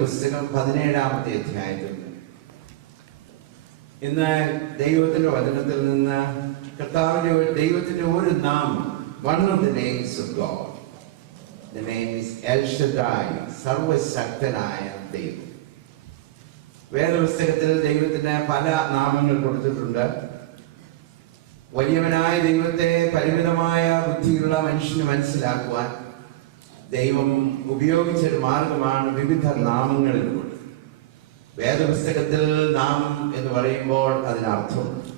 പുസ്തകം 17-ാമത്തെ അധ്യായത്തിൽ ഇന്ന് ദൈവത്തിന്റെ വചനത്തിൽ നിന്ന് ദൈവത്തിന്റെ ഒരു നാമം, one of the names of God. The name is El Shaddai, സർവശക്തനായ ദൈവം. വേദപുസ്തകത്തിൽ ദൈവത്തിന് പല നാമങ്ങൾ കൊടുത്തിട്ടുണ്ട്. വലിയവനായ ദൈവത്തെ പരിമിതമായ ബുദ്ധിയുള്ള മനുഷ്യന് മനസ്സിലാക്കുവാൻ ദൈവം ഉപയോഗിച്ചൊരു മാർഗമാണ് വിവിധ നാമങ്ങളിലൂടെ. വേദപുസ്തകത്തിൽ നാമം എന്ന് പറയുമ്പോൾ അതിനർത്ഥമുണ്ട്.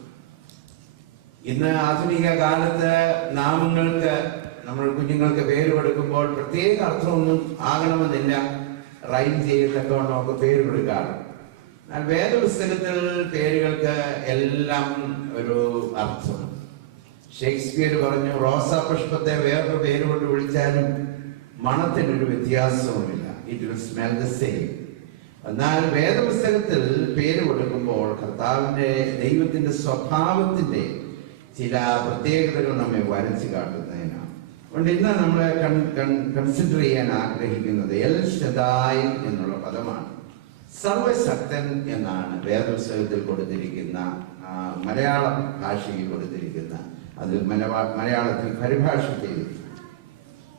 ഇന്ന് ആധുനിക കാലത്ത് നാമങ്ങൾക്ക് നമ്മൾ കുഞ്ഞുങ്ങൾക്ക് പേര് കൊടുക്കുമ്പോൾ പ്രത്യേക അർത്ഥമൊന്നും ആകണമെന്നില്ല, റൈം ചെയ്യത്തക്കവണ്ണം നമുക്ക് പേര് കൊടുക്കാറുണ്ട്. എന്നാൽ വേദപുസ്തകത്തിൽ പേരുകൾക്ക് എല്ലാം ഒരു അർത്ഥമുണ്ട്. ഷേക്സ്പിയർ പറഞ്ഞു, റോസാ പുഷ്പത്തെ വേറൊരു പേര് കൊണ്ട് വിളിച്ചാലും മണത്തിനൊരു വ്യത്യാസവുമില്ല, it will smell the same. എന്നാൽ വേദപുസ്തകത്തിൽ പേര് കൊടുക്കുമ്പോൾ കർത്താവിന്റെ ദൈവത്തിന്റെ സ്വഭാവത്തിന്റെ ചില പ്രത്യേകതകൾ നമ്മെ വരച്ചു കാട്ടുന്നതിനാണ്. അതുകൊണ്ട് ഇന്ന് നമ്മൾ കൺസിഡർ ചെയ്യാൻ ആഗ്രഹിക്കുന്നത് എൽ ഷദായ് എന്നുള്ള പദമാണ്. സർവശക്തൻ എന്നാണ് വേദപുസ്തകത്തിൽ കൊടുത്തിരിക്കുന്ന, മലയാള ഭാഷയിൽ കൊടുത്തിരിക്കുന്ന, അത് മലയാളത്തിൽ പരിഭാഷ ചെയ്തിരിക്കുന്നു.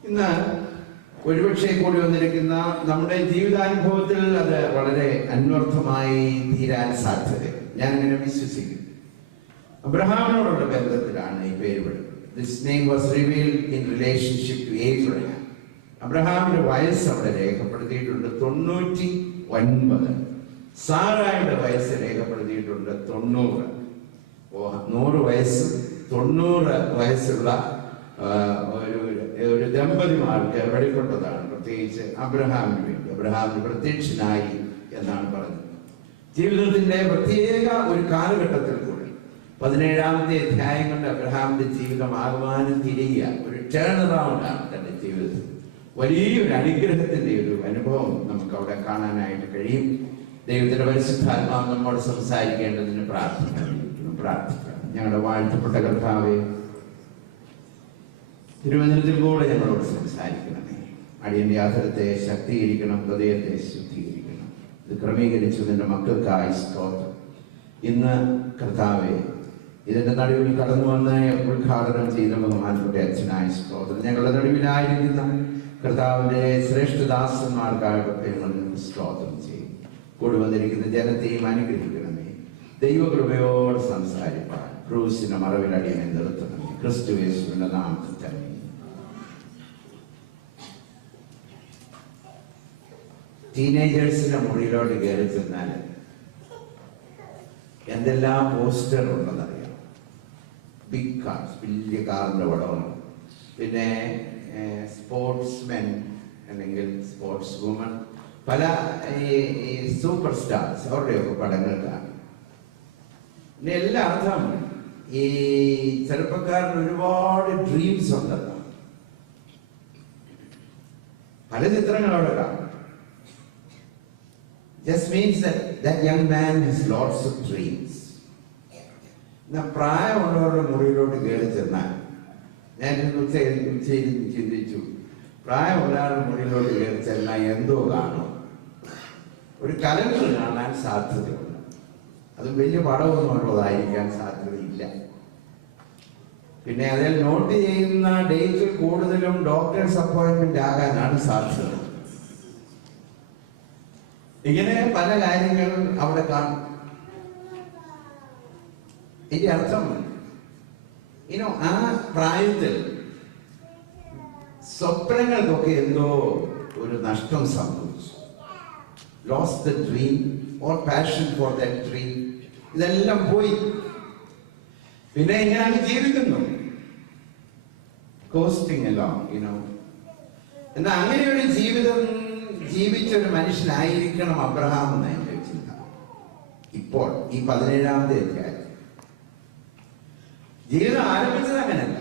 ഇന്ന് ഒരുപക്ഷെ കൂടി വന്നിരിക്കുന്ന നമ്മുടെ ജീവിതാനുഭവത്തിൽ അത് വളരെ അന്വർത്ഥമായി തീരാൻ സാധ്യതയുണ്ട്. ഞാൻ ഇങ്ങനെ വിശ്വസിക്കുന്നു. അബ്രഹാമിനോടുള്ള ബന്ധത്തിലാണ് ഈ പേര് പെടുന്നത്. This name was revealed in relationship to Abraham. അബ്രഹാമിന്റെ വയസ്സ് അവിടെ രേഖപ്പെടുത്തിയിട്ടുണ്ട് 99. സാറായുടെ വയസ്സ് രേഖപ്പെടുത്തിയിട്ടുണ്ട് 90. 100 വയസ്സും 90 വയസ്സുള്ള ഒരു ദമ്പതിമാർക്ക് വെളിപ്പെട്ടതാണ്, പ്രത്യേകിച്ച് അബ്രഹാമിന് വേണ്ടി. അബ്രഹാമിന് പ്രത്യക്ഷനായി എന്നാണ് പറഞ്ഞത്. ജീവിതത്തിന്റെ പ്രത്യേക ഒരു കാലഘട്ടത്തിൽ കൂടി 17-ാമത്തെ അധ്യായം കൊണ്ട് അബ്രഹാമിന്റെ ജീവിതം ആകമാനം തിരിയുക, ഒരു ടേൺ അറൗണ്ട് ആണ് തന്റെ ജീവിതത്തിൽ. വലിയൊരു അനുഗ്രഹത്തിന്റെ ഒരു അനുഭവം നമുക്ക് അവിടെ കാണാനായിട്ട് കഴിയും. ദൈവത്തിന്റെ പരിശുദ്ധാത്മാവ് നമ്മോട് സംസാരിക്കേണ്ടതിന് പ്രാർത്ഥിക്കാം. ഞങ്ങളുടെ വാഴ്ത്തപ്പെട്ട കർത്താവേ, തിരുവചനത്തിൽ കൂടെ ഞങ്ങളോട് സംസാരിക്കണമേ. അടിയന്റെ ആദരത്തെ ശക്തീകരിക്കണം, ഹൃദയത്തെ ശുദ്ധീകരിക്കണം. ഇത് ക്രമീകരിച്ചു നിന്റെ മക്കൾക്കായി സ്തോത്രം. ഇന്ന് കർത്താവെ, ഇതിന്റെ നടുവിൽ കടന്നു വന്ന് ഉദ്ഘാടനം ചെയ്ത ബഹുമാനപ്പെട്ട അച്ഛനായ സ്തോത്രം. ഞങ്ങളുടെ നടുവിലായിരിക്കുന്ന കർത്താവിന്റെ ശ്രേഷ്ഠദാസന്മാർക്കായിട്ട് സ്തോത്രം ചെയ്യും. കൂടി വന്നിരിക്കുന്ന ജനത്തെയും അനുഗ്രഹിക്കണമേ. ദൈവകൃപയോട് സംസാരിക്കാൻ ക്രൂസിന്റെ മറവിൽ അടിയനെ നിർത്തണമേ. ക്രിസ്തു യേശുവിന്റെ നാമത്തിൽ തന്നെ. ടീനേജേഴ്സിന്റെ മുറിയിലോട്ട് കയറി ചെന്നാൽ എന്തെല്ലാം പോസ്റ്റർ ഉണ്ടെന്നറിയാം. ബിഗ് കാർസ്, വലിയ കാറിന്റെ പടമാണ്. പിന്നെ സ്പോർട്സ്മെൻ അല്ലെങ്കിൽ സ്പോർട്സ് വുമൺ, പല ഈ സൂപ്പർ സ്റ്റാർസ്, അവരുടെയൊക്കെ പടങ്ങൾ കാണും. പിന്നെ എല്ലാ അർത്ഥം ഈ ചെറുപ്പക്കാരന് ഒരുപാട് ഡ്രീംസ് ഉണ്ടെന്ന് പല ചിത്രങ്ങൾ അവിടെ കാണും. Just means that young man has lots of dreams. പ്രായമുള്ളവരുടെ മുറിയിലോട്ട് കയറി ചെന്നാൽ, ഞാൻ ചിന്തിച്ചു, പ്രായമുള്ളവരുടെ മുറിയിലോട്ട് കയറി ചെന്നാൽ എന്തോ കാണും. ഒരു കലണ്ടർ കാണാൻ സാധ്യതയുണ്ട്. അത് വലിയ പടമൊന്നും ഉള്ളതായിരിക്കാൻ സാധ്യതയില്ല. പിന്നെ അതിൽ നോട്ട് ചെയ്യുന്ന ഡേറ്റിൽ കൂടുതലും ഡോക്ടേഴ്സ് അപ്പോയിന്റ്മെന്റ് ആകാനാണ് സാധ്യത. ഇങ്ങനെ പല കാര്യങ്ങൾ അവിടെ കാണും. ഇതിന്റെ അർത്ഥം ആ പ്രായത്തിൽ സ്വപ്നങ്ങൾക്കൊക്കെ എന്തോ ഒരു നഷ്ടം സംഭവിച്ചു. Loss the dream or passion for that dream, ഇതെല്ലാം പോയി. പിന്നെ എങ്ങനെയാണ് ജീവിക്കുന്നു? കോസ്റ്റിംഗ് എല്ലാം എന്നാൽ അങ്ങനെ ഒരു ജീവിതം ജീവിച്ചൊരു മനുഷ്യനായിരിക്കണം അബ്രഹാം എന്ന എന്റെ ചിന്ത. ഇപ്പോൾ ഈ 17-ാമത്തെ അധ്യായം ജീവിതം ആരംഭിച്ചത് അങ്ങനെയല്ല.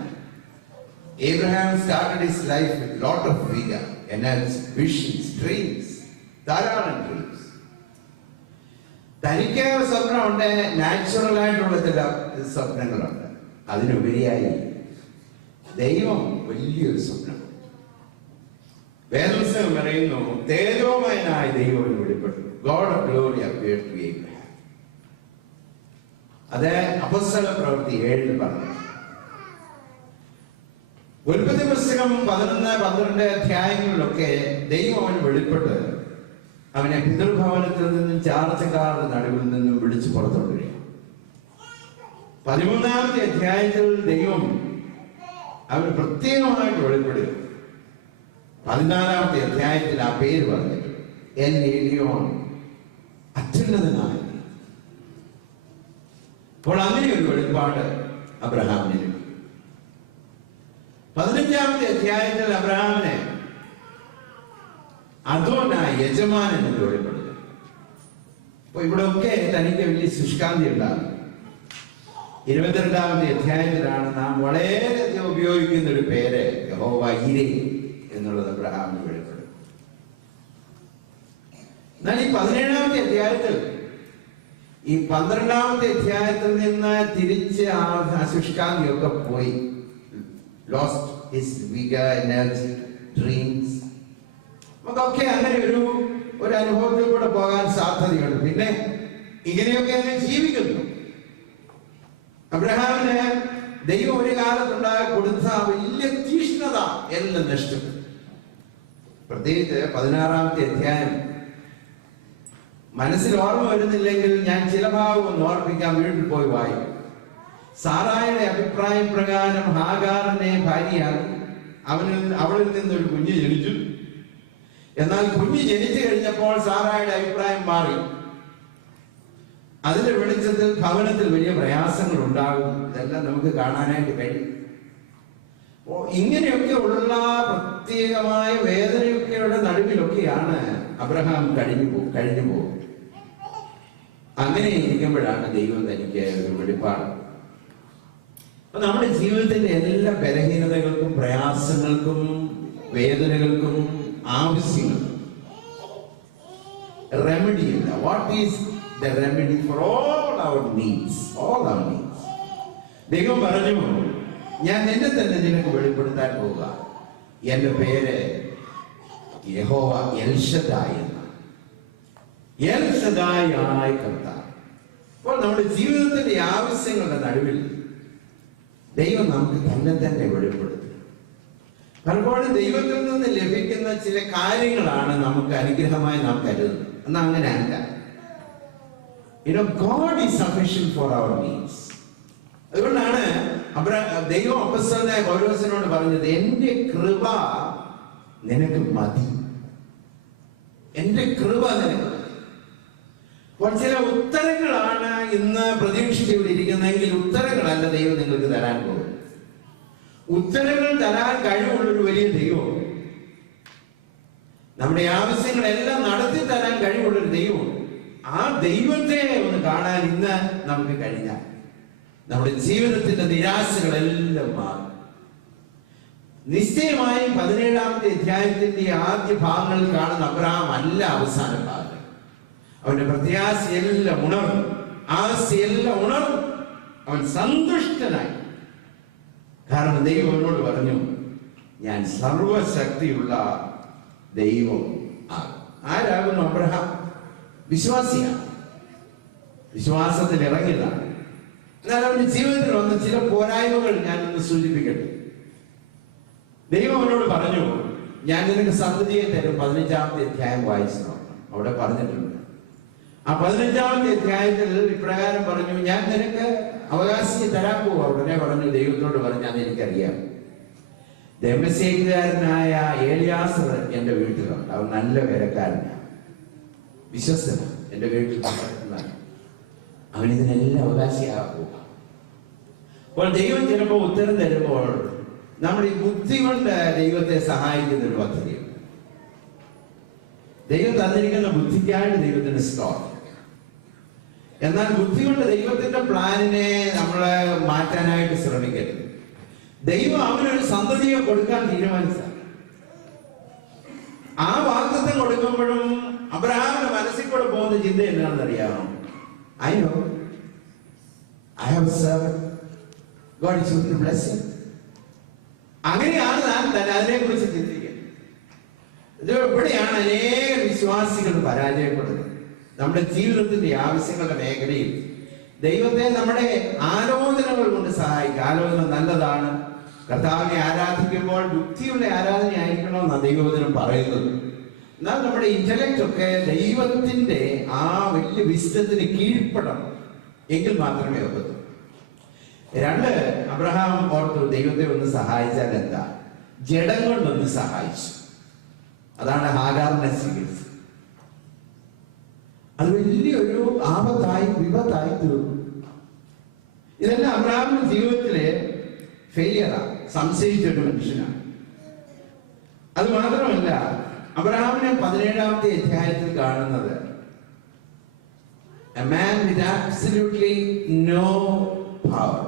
Abraham started his life with lot of vigor, energy, visions, dreams, ധാരാളം ഡ്രീംസ്. തനിക്ക് സ്വപ്നമുണ്ട്, നാച്ചുറൽ ആയിട്ടുള്ള ചില സ്വപ്നങ്ങളുണ്ട്. അതിനുപരിയായി ദൈവം വലിയൊരു സ്വപ്നം. വേദപുസ്തകം പറയുന്നു, തേജോമയനായ ദൈവം വെളിപ്പെട്ടു. വെളിപ്പെട്ടു. God of glory appeared to Abraham. അത് അപ്പോസ്തല പ്രവൃത്തി 7 പറഞ്ഞു. ഉൽപ്പത്തി പുസ്തകം 11-12 അധ്യായങ്ങളിലൊക്കെ ദൈവം അവന് വെളിപ്പെട്ട് അവനെ പിതൃഭവനത്തിൽ നിന്നും ചാർച്ചക്കാരുടെ നടുവിൽ നിന്നും വിളിച്ചു പുറത്തുകൊണ്ടുവരിക. 13-ാമത്തെ അധ്യായത്തിൽ ദൈവം അവന് പ്രത്യേകമായിട്ട് വെളിപ്പെടുക. 14-ാമത്തെ അധ്യായത്തിൽ ആ പേര് പറഞ്ഞിട്ട് എൽ ഏലിയോൻ, അത്യുന്നതനായ. അപ്പോൾ അങ്ങനെ ഒരു വെളിപ്പാട് അബ്രഹാമിന് ലഭിക്കും. 15-ാമത്തെ അധ്യായത്തിൽ അബ്രഹാമിനെ അദോനായ യജമാനൻ എന്ന് വെളിപ്പെടുക. അപ്പൊ ഇവിടെ ഒക്കെ തനിക്ക് വലിയ ശുഷ്കാന്തി ഉണ്ടാകും. 22-ാമത്തെ അധ്യായത്തിലാണ് നാം വളരെയധികം ഉപയോഗിക്കുന്ന ഒരു പേര് യഹോവ ഈരേ എന്നുള്ളത് അബ്രഹാമിന് വെളിപ്പെടും. എന്നാൽ ഈ 17-ാമത്തെ അധ്യായത്തിൽ, ഈ 12-ാമത്തെ അധ്യായത്തിൽ നിന്ന് തിരിച്ച് ആ ശുഷ്കാന്തിയൊക്കെ പോയി. Lost his vigour, energy, dreams, നമുക്കൊക്കെ അങ്ങനെ ഒരു അനുഭവത്തിൽ കൂടെ പോകാൻ സാധ്യതയുണ്ട്. പിന്നെ ഇങ്ങനെയൊക്കെ അങ്ങനെ ജീവിക്കുന്നു. അബ്രഹാമിന് ദൈവം ഒരു കാലത്തുണ്ടായി കൊടുത്ത വലിയ തീഷ്ണത എല്ലാം നഷ്ടപ്പെട്ടു. പ്രത്യേകിച്ച് 16-ാമത്തെ അധ്യായം മനസ്സിൽ ഓർമ്മ വരുന്നില്ലെങ്കിൽ ഞാൻ ചില ഭാഗം ഒന്ന് ഓർപ്പിക്കാൻ, വീട്ടിൽ പോയി വായിക്കും. സാറായുടെ അഭിപ്രായ പ്രകാരം ഹാഗാറിനെ ഭാര്യയാക്കി അവളിൽ നിന്നൊരു കുഞ്ഞ് ജനിച്ചു. എന്നാൽ കുഞ്ഞ് ജനിച്ചു കഴിഞ്ഞപ്പോൾ സാറായുടെ അഭിപ്രായം മാറി. അതിന്റെ വെളിച്ചത്തിൽ ഭവനത്തിൽ വലിയ പ്രയാസങ്ങൾ ഉണ്ടാകും. ഇതെല്ലാം നമുക്ക് കാണാനായിട്ട് കഴിയും. ഇങ്ങനെയൊക്കെ ഉള്ള പ്രത്യേകമായ വേദനയൊക്കെയുടെ നടുവിലൊക്കെയാണ് അബ്രഹാം കഴിഞ്ഞു പോകും. അങ്ങനെ ഇരിക്കുമ്പോഴാണ് ദൈവം തനിക്ക് ഒരു വെളിപ്പാട്. അപ്പൊ നമ്മുടെ ജീവിതത്തിന്റെ എല്ലാ ബലഹീനതകൾക്കും പ്രയാസങ്ങൾക്കും വേദനകൾക്കും ആവശ്യങ്ങൾ റെമഡി ഇല്ല. What is the remedy for all our needs? ദൈവം പറഞ്ഞു, ഞാൻ എന്നെ തന്നെ നിനക്ക് വെളിപ്പെടുത്താൻ പോവുക. എന്റെ പേര് യഹോവ എൽ ഷദായ് എന്നാണ്. എൽ ഷദായ് ആയ കർത്താവ്. അപ്പോൾ നമ്മുടെ ജീവിതത്തിന്റെ ആവശ്യങ്ങളുടെ നടുവിൽ ദൈവം നമുക്ക് തന്നെ വെളിപ്പെടുത്തും. പലപ്പോഴും ദൈവത്തിൽ നിന്ന് ലഭിക്കുന്ന ചില കാര്യങ്ങളാണ് നമുക്ക് അനുഗ്രഹമായി നാം കരുതുന്നത്. എന്നാൽ അങ്ങനെ അല്ല. God is sufficient for our needs. അതുകൊണ്ടാണ് ദൈവം അപ്പോസ്തലനായ പൗലോസിനോട് പറഞ്ഞത്, എന്റെ കൃപ നിനക്ക് മതി. എന്റെ കൃപ നിനക്ക് മതി. അപ്പോൾ ചില ഉത്തരങ്ങളാണ് ഇന്ന് പ്രതീക്ഷിച്ചുകൊണ്ടിരിക്കുന്നതെങ്കിൽ ഉത്തരങ്ങളല്ല ദൈവം നിങ്ങൾക്ക് തരാൻ പോകും. ഉത്തരങ്ങൾ തരാൻ കഴിവുള്ളൊരു വലിയ ദൈവം, നമ്മുടെ ആവശ്യങ്ങളെല്ലാം നടത്തി തരാൻ കഴിവുള്ളൊരു ദൈവം. ആ ദൈവത്തെ ഒന്ന് കാണാൻ ഇന്ന് നമുക്ക് കഴിഞ്ഞാൽ നമ്മുടെ ജീവിതത്തിന്റെ നിരാശകളെല്ലാം മാറും. നിശ്ചയമായും 17-ാമത്തെ അധ്യായത്തിന്റെ ആദ്യ ഭാഗങ്ങളിൽ കാണുന്ന അബ്രഹാം അല്ല അവസാന ഭാഗം. അവന്റെ പ്രത്യാശയെല്ലാം ഉണർന്നു, ആശയെല്ലാം ഉണർന്നു. അവൻ സന്തുഷ്ടനായി. കാരണം ദൈവം അവനോട് പറഞ്ഞു, ഞാൻ സർവശക്തിയുള്ള ദൈവം ആകും. ആരാകുന്നു അബ്രഹാം? വിശ്വാസിയാണ്, വിശ്വാസത്തിൽ ഇറങ്ങിയതാണ്. എന്നാൽ അവന്റെ ജീവിതത്തിൽ വന്ന ചില പോരായ്മകൾ ഞാനൊന്ന് സൂചിപ്പിക്കട്ടെ. ദൈവം അവനോട് പറഞ്ഞു, ഞാൻ നിനക്ക് സന്തതിയെ തരും. 15-ാമത്തെ അധ്യായം വായിച്ചു നോക്കണം, അവിടെ പറഞ്ഞിട്ടുണ്ട്. ആ 15-ാമത്തെ അധ്യായത്തിൽ ഇപ്രകാരം പറഞ്ഞു, ഞാൻ നിനക്ക് അവകാശിയെ തരാൻ പോവുക. ഉടനെ പറഞ്ഞു, ദൈവത്തോട് പറഞ്ഞു, അത് എനിക്കറിയാം. ദമസ്കേസുകാരനായ ഏലിയാസർ എന്റെ വീട്ടിലുണ്ട്. അവൻ നല്ല വേലക്കാരനാണ്, വിശ്വസ്തനാണ്, എന്റെ വീട്ടിൽ അവനിതിനെല്ലാം അവകാശിയാകുക. അപ്പോൾ ദൈവം ചിലപ്പോൾ ഉത്തരം തരുമ്പോൾ നമ്മുടെ ഈ ബുദ്ധി കൊണ്ട് ദൈവത്തെ സഹായിക്കുന്ന ഒരു പദ്ധതിയുണ്ട്. ദൈവം തന്നിരിക്കുന്ന ബുദ്ധിക്കായിട്ട് ദൈവത്തിന് സ്തോത്രം. എന്നാൽ ബുദ്ധി കൊണ്ട് ദൈവത്തിന്റെ പ്ലാനിനെ നമ്മളെ മാറ്റാനായിട്ട് ശ്രമിക്കരുത്. ദൈവം അവനൊരു സന്തതിയെ കൊടുക്കാൻ തീരുമാനിച്ച ആ വാഗ്ദത്തം കൊടുക്കുമ്പോഴും അബ്രഹാമിന്റെ മനസ്സിൽ കൂടെ പോകുന്ന ചിന്ത എന്താണെന്ന് അറിയാമോ? I know I have a servant. God is going to bless him. അങ്ങനെയാണ് ഞാൻ തന്നെ അതിനെ കുറിച്ച് ചിന്തിക്കുന്നത്. ഇവിടെയാണ് അനേക വിശ്വാസികൾ പരാജയപ്പെടുന്നത്. നമ്മുടെ ജീവിതത്തിന്റെ ആവശ്യങ്ങളുടെ മേഖലയിൽ ദൈവത്തെ നമ്മുടെ ആലോചനകൾ കൊണ്ട് സഹായിക്കുക. ആലോചന നല്ലതാണ്. കർത്താവിനെ ആരാധിക്കുമ്പോൾ ബുദ്ധിയുള്ള ആരാധനയായിരിക്കണമെന്നാണ് ദൈവവചനം പറയുന്നത്. എന്നാൽ നമ്മുടെ ഇന്റലക്ട് ഒക്കെ ദൈവത്തിന്റെ ആ വലിയ വിശുദ്ധത്തിന് കീഴ്പ്പെടണം, എങ്കിൽ മാത്രമേ ഒക്കൂ. രണ്ട്, അബ്രഹാം ഓർത്തു ദൈവത്തെ ഒന്ന് സഹായിച്ചാൽ എന്താ? ജഡം കൊണ്ടൊന്ന് സഹായിച്ചു. അതാണ് ഹാഗാറിനെ സ്വീകരിച്ചത്. അത് വലിയൊരു ആപത്തായി വിപത്തായി തീർന്നു. ഇതെല്ലാം അബ്രഹാമിന്റെ ജീവിതത്തിലെ ഫെയിലിയറാണ്, സംശയിച്ചൊരു മനുഷ്യനാണ്. അത് മാത്രമല്ല, അബ്രഹാമിനെ 17-ാമത്തെ അധ്യായത്തിൽ കാണുന്നത് a man with absolutely no power,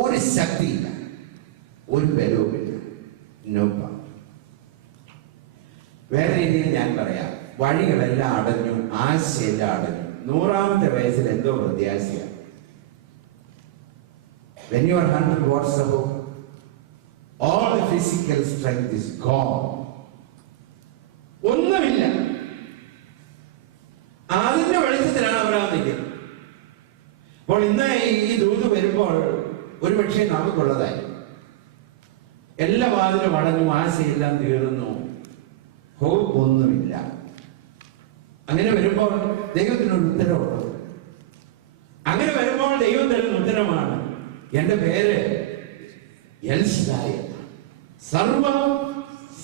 ഒരു ശക്തിയില്ല, ഒരു ബലവുമില്ല, no power. വേറെ രീതിയിൽ ഞാൻ പറയാം, വഴികളെല്ലാം അടഞ്ഞു, ആശയെല്ലാം അടഞ്ഞു. 100-ാമത്തെ വയസ്സിൽ എന്തോ പ്രത്യാശയാണ്. When you are 100, what's the hope? All the physical strength is gone. ഒന്നുമില്ല. അതിന്റെ വെളിച്ചത്തിലാണ് അബ്രഹാം നിൽക്കുന്നത്. അപ്പോൾ ഇന്ന് ഈ ദൂത് വരുമ്പോൾ ഒരുപക്ഷെ നമുക്കുള്ളതായി എല്ലാ വാതിലും അടഞ്ഞു, ആശയെല്ലാം തീർന്നു, ഹോപ്പ് ഒന്നുമില്ല. അങ്ങനെ വരുമ്പോൾ ദൈവത്തിനൊരു ഉത്തരവുണ്ട്. അങ്ങനെ വരുമ്പോൾ ദൈവം തരുന്ന ഉത്തരമാണ്, എന്റെ പേര് എൽശദായ്, സർവ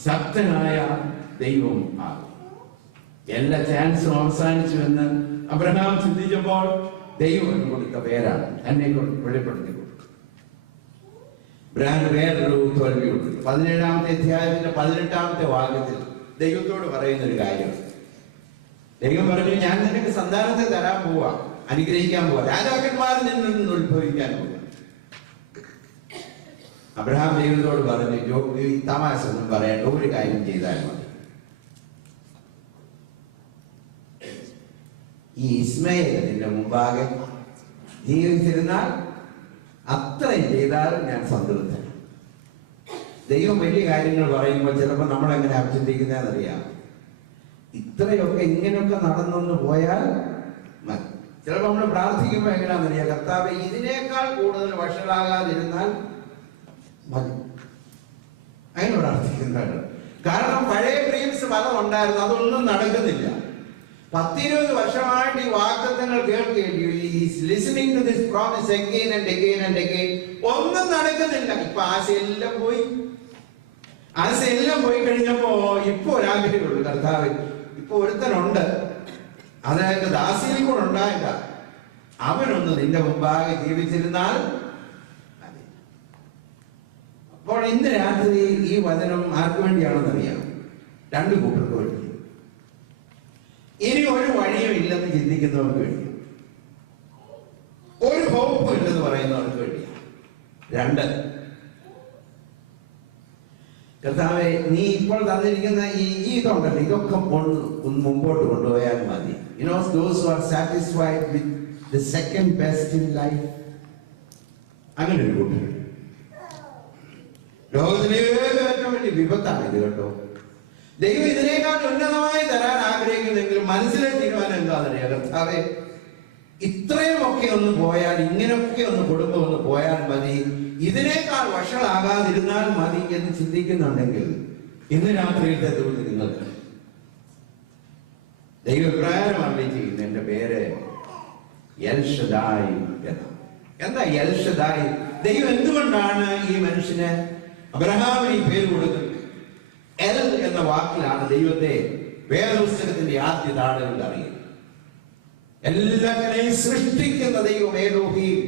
ശക്തനായ ദൈവം ആകും. എല്ലാ ചാൻസും അവസാനിച്ചു എന്ന് അബ്രഹാം ചിന്തിച്ചപ്പോൾ ദൈവം കൊടുത്ത പേരാണ്, എന്നെ വെളിപ്പെടുത്തി കൊടുത്തു. ഇബ്രാഹിം വേറൊരു തോൽവി കൊടുത്തു. 17-ാമത്തെ അധ്യായത്തിന്റെ 18-ാമത്തെ വാക്യത്തിൽ ദൈവത്തോട് പറയുന്ന ഒരു കാര്യം. ദൈവം പറഞ്ഞു, ഞാൻ നിനക്ക് സന്താനത്തെ തരാൻ പോവാ, അനുഗ്രഹിക്കാൻ പോവാ, രാജാക്കന്മാരിൽ നിന്ന് ഉത്ഭവിക്കാൻ പോവാ. അബ്രഹാം ദൈവത്തോട് പറഞ്ഞു, ഈ തമാശ ഒന്നും പറയേണ്ട, ഒരു കാര്യം ചെയ്താൽ മതി. ഈ ഇസ്മയിൽ നിന്റെ മുമ്പാകെ ജീവിച്ചിരുന്നാൽ അത്രയും ചെയ്താൽ ഞാൻ സംതൃപ്തൻ. ദൈവം വലിയ കാര്യങ്ങൾ പറയുമ്പോൾ ചിലപ്പോൾ നമ്മളെങ്ങനെ അഭിചിന്തിക്കുന്നതെന്നറിയാം. ഇത്രയൊക്കെ ഇങ്ങനെയൊക്കെ നടന്നൊന്ന് പോയാൽ മതി. ചിലപ്പോൾ നമ്മൾ പ്രാർത്ഥിക്കുമ്പോൾ എങ്ങനെയാണെന്നറിയാം, കർത്താവേ ഇതിനേക്കാൾ കൂടുതൽ വഷളാകാതിരുന്നാൽ മതി. അങ്ങനെ പ്രാർത്ഥിക്കുന്നതാണ്. കാരണം പഴയ ഡ്രീംസ് പലതും ഉണ്ടായിരുന്നു, അതൊന്നും നടക്കുന്നില്ല. 10-20 വർഷമായിട്ട് ഈ വാഗ്ദത്തങ്ങൾ listening to this promise again and again and again, ഒന്നും നടക്കുന്നില്ല. ഇപ്പൊ ആശയെല്ലാം പോയി. ആശയെല്ലാം പോയി കഴിഞ്ഞപ്പോ ഇപ്പൊ ഒരാഗ്രഹമുള്ളൂ, കർത്താവ് ഇപ്പൊ ഒരുത്തനുണ്ട്, അതായത് ദാസിയിൽ കൂടെ ഉണ്ടായില്ല, അവനൊന്ന് നിന്റെ മുമ്പാകെ ജീവിച്ചിരുന്നാൽ. അപ്പോൾ ഇന്ന് രാത്രി ഈ വചനം ആർക്കു വേണ്ടിയാണെന്നറിയാം? 2 കൂട്ടർക്ക് വേണ്ടി. ഇനി ഒരു വഴിയും ഇല്ലെന്ന് ചിന്തിക്കുന്നവർക്ക് വേണ്ടി, ഒരു ഹോപ്പും ഇല്ലെന്ന് പറയുന്നവർക്ക് വേണ്ടി. 2, കർത്താവേ നീ ഇപ്പോൾ തന്നിരിക്കുന്ന ഈ ഇതുണ്ടല്ലോ, ഇതൊക്കെ മുമ്പോട്ട് കൊണ്ടുപോയാൽ മതി. those who are satisfied with the second best in life, അങ്ങനെ ഒരു കൂട്ടർ. ലോകത്തിലെ ഏറ്റവും വലിയ വിപത്താണ് ഇത് കേട്ടോ. ദൈവം ഇതിനേക്കാൾ ഉന്നതമായി തരാൻ ആഗ്രഹിക്കുന്നെങ്കിലും മനസ്സിലെ തീരുമാനം എന്താണെന്നറിയാം, കർത്താവേ ഇത്രയും ഒക്കെ ഒന്ന് പോയാൽ, ഇങ്ങനെയൊക്കെ ഒന്ന് കുടുംബം ഒന്ന് പോയാൽ മതി, ഇതിനേക്കാൾ വഷളാകാതിരുന്നാൽ മതി എന്ന് ചിന്തിക്കുന്നുണ്ടെങ്കിൽ ഇന്ന് രാത്രിയിലത്തെ ദൂത് നിങ്ങൾക്ക് ദൈവം ഇപ്രകാരമല്ലേ ചെയ്യുന്നത്. എന്റെ പേര് എൽശദായ് എന്നാണ്. എന്താ എൽശദായ്? ദൈവം എന്തുകൊണ്ടാണ് ഈ മനുഷ്യന് അബ്രഹാമിന് ഈ പേര് കൊടുക്കുന്നത്? എൽ എന്ന വാക്കിലാണ് ദൈവത്തെ വേദപുസ്തകത്തിന്റെ ആദ്യ താളുകളിൽ അറിയുന്നത്. എല്ലാത്തിനെയും സൃഷ്ടിക്കുന്ന ദൈവം ഏലോഹീം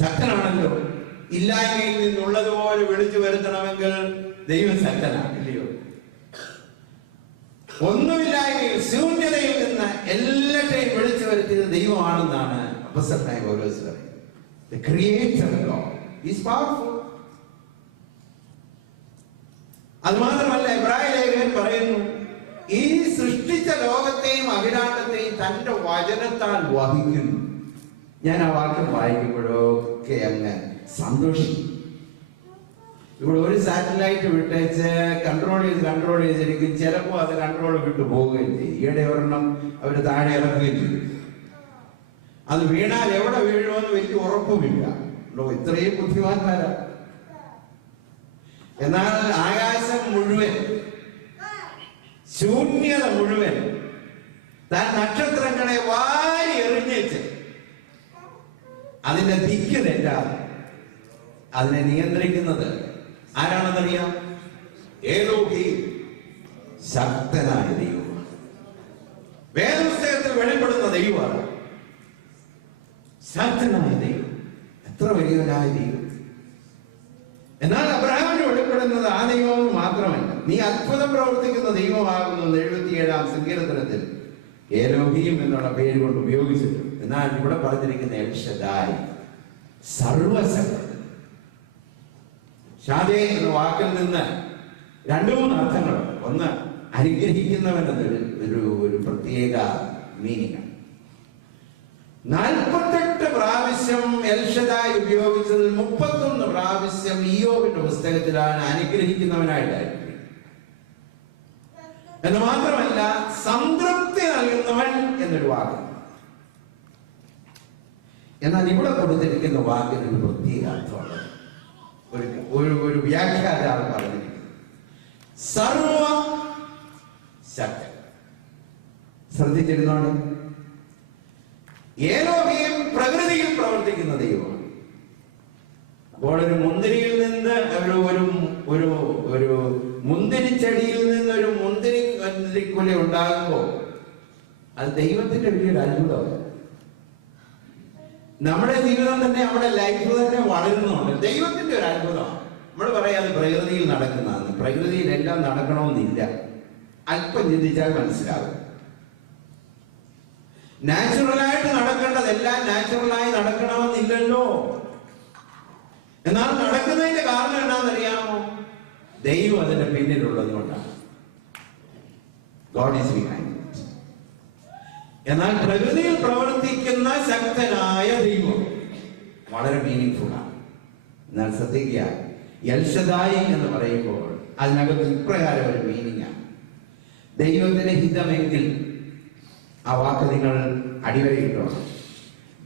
ശക്തനാണല്ലോ. ഇല്ലായ്മയിൽ നിന്നുള്ളതുപോലെ വിളിച്ചു വരുത്തണമെങ്കിൽ ദൈവം ശക്തനാണ്, ഇല്ലയോ? ഒന്നുമില്ലായ്മയിൽ, ശൂന്യതയിൽ നിന്ന് എല്ലാത്തെയും വിളിച്ചു വരുത്തിയത് ദൈവമാണെന്നാണ് അപ്പോസ്തലനായ പൗലോസ് പറയുന്നത്. The creator God is powerful. അത് മാത്രമല്ല, എബ്രായ ലേഖകൻ പറയുന്നു, ഈ സൃഷ്ടിച്ച ലോകത്തെയും അഖിലാണ്ടത്തെയും തന്റെ വചനത്താൽ വഹിക്കുന്നു. ഞാൻ ആ വാക്യം വായിക്കുമ്പോഴൊക്കെ അങ്ങ് സന്തോഷിക്കും. ഇവിടെ ഒരു സാറ്റലൈറ്റ് വിട്ടേച്ച് കൺട്രോൾ ചെയ്തിരിക്കും. ചിലപ്പോൾ അത് കൺട്രോൾ വിട്ടു പോവുകയും ചെയ്യും. ഈയിടെ ഒരെണ്ണം അവർ താഴെ ഇറക്കുകയും ചെയ്യും. അത് വീണാൽ എവിടെ വീഴുമെന്ന് വലിയ ഉറപ്പുമില്ല. ഇത്രയും ബുദ്ധിമാന്മാരാ. എന്നാൽ ആകാശം മുഴുവൻ, ശൂന്യത മുഴുവൻ താൻ നക്ഷത്രങ്ങളെ വാരി എറിഞ്ഞേച്ച് അതിന്റെ ദിക്ക് തെറ്റാതെ അതിനെ നിയന്ത്രിക്കുന്നത് ആരാണെന്നറിയാം? ഏലോഹീം, ശക്തനായ ദൈവമാണ്. വേദപുസ്തകത്തിൽ വെളിപ്പെടുന്ന ദൈവമാണ് ശക്തനായ ദൈവം. എത്ര വലിയവനായ ദൈവം! എന്നാൽ അബ്രഹാമിന് വെളിപ്പെടുന്നത് ആ ദൈവം മാത്രമല്ല, നീ അത്ഭുതം പ്രവർത്തിക്കുന്ന ദൈവമാകുന്നു 77-ാം സങ്കീർത്തനത്തിൽ ഏലോഹീം എന്നുള്ള പേര് കൊണ്ട് ഉപയോഗിച്ചിട്ടുണ്ട്. എന്നാൽ ഇവിടെ പറഞ്ഞിരിക്കുന്ന എൽ ശദ്ദായ്, സർവശക്തൻ. ഷാദേ എന്ന വാക്കിൽ നിന്ന് 2-3 അർത്ഥങ്ങളുണ്ട്. ഒന്ന്, അനുഗ്രഹിക്കുന്നവൻ എന്നൊരു പ്രത്യേക മീനിങ്. 48 പ്രാവശ്യം എൽ ശദ്ദായ് ഉപയോഗിച്ചതിൽ 31 പ്രാവശ്യം ഇയ്യോബിന്റെ പുസ്തകത്തിലാണ് അനുഗ്രഹിക്കുന്നവനായിട്ടായിരിക്കും. എന്ന് മാത്രമല്ല, സംതൃപ്തി നൽകുന്നവൻ എന്നൊരു വാക്ക്. എന്നാൽ ഇവിടെ കൊടുത്തിരിക്കുന്ന വാക്കിന് ഒരു പ്രത്യേക അർത്ഥമാണ്. ഒരു വ്യാഖ്യാതാവ് പറഞ്ഞിരിക്കുന്നത് സർവ ശക്തൻ. ശ്രദ്ധിച്ചിരുന്നോണ്ട്, ഏലോഹീം പ്രകൃതിയിൽ പ്രവർത്തിക്കുന്ന ദൈവമാണ്. അപ്പോൾ ഒരു മുന്തിരിയിൽ നിന്ന് ഒരു മുന്തിരിച്ചെടിയിൽ നിന്ന് ഒരു മുന്തിരിക്കുല ഉണ്ടാകുമ്പോൾ അത് ദൈവത്തിന്റെ വലിയൊരു അത്ഭുതമാണ്. നമ്മുടെ ജീവിതം തന്നെ, നമ്മുടെ ലൈഫ് തന്നെ വളരുന്നുണ്ട്. ദൈവത്തിന്റെ ഒരു അത്ഭുതമാണ്. നമ്മൾ പറയാതെ പ്രകൃതിയിൽ നടക്കുന്നതാണ്. പ്രകൃതിയിൽ എല്ലാം നടക്കണമെന്നില്ല. അല്പം ചിന്തിച്ചാൽ മനസ്സിലാകും. നാച്ചുറലായിട്ട് നടക്കേണ്ടതെല്ലാം നാച്ചുറലായി നടക്കണമെന്നില്ലല്ലോ. എന്നാൽ നടക്കുന്നതിന്റെ കാരണം എന്താണെന്നറിയാമോ? ദൈവം അതിന്റെ പിന്നിലുള്ളത് കൊണ്ടാണ്. God is behind it. എന്നാൽ പ്രകൃതിയിൽ പ്രവർത്തിക്കുന്ന ശക്തനായ ദൈവം വളരെ മീനിങ് ആണ്. എന്നാൽ ശ്രദ്ധിക്കുക, എൽ ശദ്ദായ് എന്ന് പറയുമ്പോൾ അതിനകത്ത് ഇപ്രകാരം ഒരു മീനിങ് ആണ്. ദൈവത്തിന്റെ ഹിതമെങ്കിൽ, ആ വാക്ക് നിങ്ങൾ അടിവരയിട്ടോ,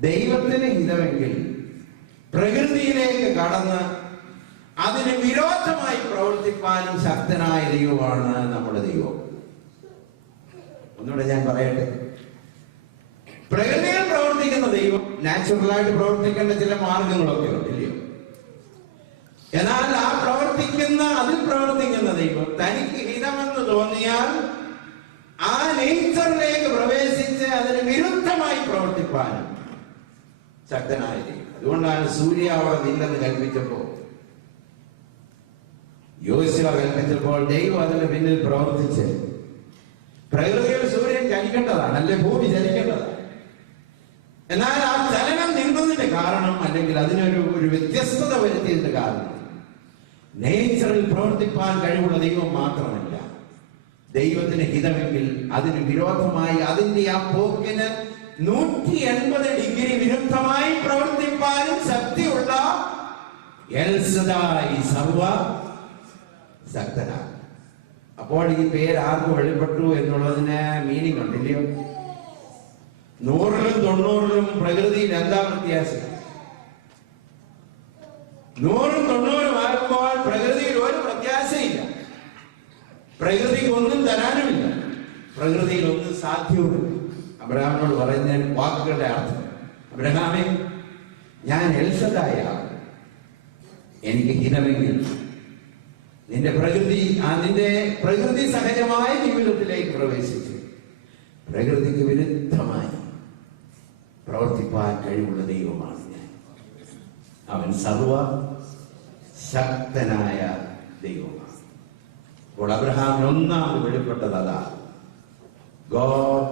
ദൈവത്തിന് ഹിതമെങ്കിൽ പ്രകൃതിയിലേക്ക് കടന്ന് അതിന് വിരോധമായി പ്രവർത്തിപ്പാനും ശക്തനായ ദൈവമാണ് നമ്മുടെ ദൈവം. ഒന്നുകൂടെ ഞാൻ പറയട്ടെ, പ്രകൃതിയിൽ പ്രവർത്തിക്കുന്ന ദൈവം നാച്ചുറലായിട്ട് പ്രവർത്തിക്കേണ്ട ചില മാർഗങ്ങളൊക്കെ ഉണ്ട്, ഇല്ലയോ? എന്നാൽ അതിൽ പ്രവർത്തിക്കുന്ന ദൈവം തനിക്ക് ഹിതമെന്ന് തോന്നിയാൽ ആ നേച്ചറിലേക്ക് പ്രവേശിച്ച് അതിന് വിരുദ്ധമായി പ്രവർത്തിപ്പാനും ശക്തനായ ദൈവം. അതുകൊണ്ടാണ് സൂര്യ അവിടെ നില്ലെന്ന് കൽപ്പിച്ചപ്പോൾ, യോശുവ കൽപ്പിച്ചപ്പോൾ ദൈവം അതിന് പിന്നിൽ പ്രവർത്തിച്ച്. പ്രകൃതിയിൽ സൂര്യൻ ചലിക്കേണ്ടതാണ്, അല്ലെ ഭൂമി ചലിക്കേണ്ടതാണ്. എന്നാൽ ആ ചലനം നിന്നതിന്റെ കാരണം, അല്ലെങ്കിൽ അതിനൊരു വ്യത്യസ്തത വരുത്തിയതിന്റെ കാരണം, നേച്ചറിൽ പ്രവർത്തിപ്പാൻ കഴിവുള്ള ദൈവം മാത്രമല്ല, ദൈവത്തിന് ഹിതമെങ്കിൽ അതിന് വിരോധമായി, അതിന്റെ ആ പോക്കിന് 180 ഡിഗ്രി വിരുദ്ധമായി പ്രവർത്തിപ്പാനും ശക്തിയുള്ള എൽ ശദ്ദായ്, സർവ ശക്തനാണ്. അപ്പോൾ ഈ പേര് ആർക്ക് വെളിപ്പെട്ടു എന്നുള്ളതിന് മീനിങ് ഉണ്ടില്ലയോ? 100-ലും 90-ലും പ്രകൃതിയിൽ എന്താ വ്യത്യാസം? 100-ഉം 90-ഉം ആകുമ്പോൾ പ്രകൃതിയിൽ ഒരു പ്രത്യാശയില്ല. പ്രകൃതിക്ക് ഒന്നും തരാനുമില്ല. പ്രകൃതിയിൽ ഒന്നും സാധ്യവുമില്ല. അബ്രഹാമിനോട് പറയുന്ന വാക്കുകളുടെ അർത്ഥം, അബ്രഹാമേ, ഞാൻ എൽ ശദ്ദായാണ്, എനിക്ക് ഹിതമെങ്കിൽ നിന്റെ പ്രകൃതി സഹജമായ ജീവിതത്തിലേക്ക് പ്രവേശിച്ച് പ്രകൃതിക്ക് വിരുദ്ധമായി പ്രവർത്തിപ്പാൻ കഴിവുള്ള ദൈവമാണ് ഞാൻ. അവൻ സർവ ശക്തനായ ദൈവമാണ്. അപ്പോൾ അബ്രഹാമിന് ഒന്നാമത് വെളിപ്പെട്ടത് അതാ, God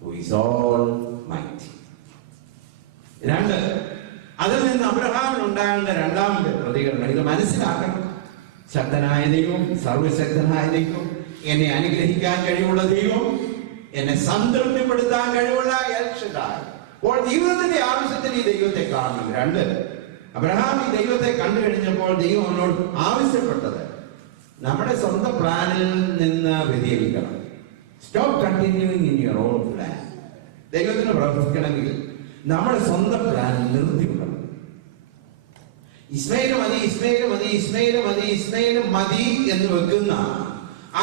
who is almighty. 2, അതിൽ നിന്ന് അബ്രഹാമിന് ഉണ്ടാകുന്ന രണ്ടാമത്തെ പ്രതികരണം, ഇത് മനസ്സിലാക്കണം. ശക്തനായ ദൈവം, സർവശക്തനായ ദൈവം, എന്നെ അനുഗ്രഹിക്കാൻ കഴിവുള്ള ദൈവം, എന്നെ സംതൃപ്തിപ്പെടുത്താൻ കഴിവുള്ള എൽ ശദ്ദായ്. അപ്പോൾ ജീവിതത്തിന്റെ ആവശ്യത്തിന് ഈ ദൈവത്തെ കാണണം. 2, അബ്രഹാം ഈ ദൈവത്തെ കണ്ടു കഴിഞ്ഞപ്പോൾ ദൈവം അവനോട് ആവശ്യപ്പെട്ടത് നമ്മുടെ സ്വന്തം പ്ലാനിൽ നിന്ന് വ്യതിചലിക്കണം. Stop continuing in your own plan. ദൈവത്തിന് പ്രവർത്തിക്കണമെങ്കിൽ നമ്മുടെ സ്വന്തം പ്ലാൻ നിർത്തിവിടണം. ഇസ്മയില് മതി, ഇസ്മയില് മതി, ഇസ്മയില് മതി, ഇസ്മയില് മതി എന്ന് വെക്കുന്ന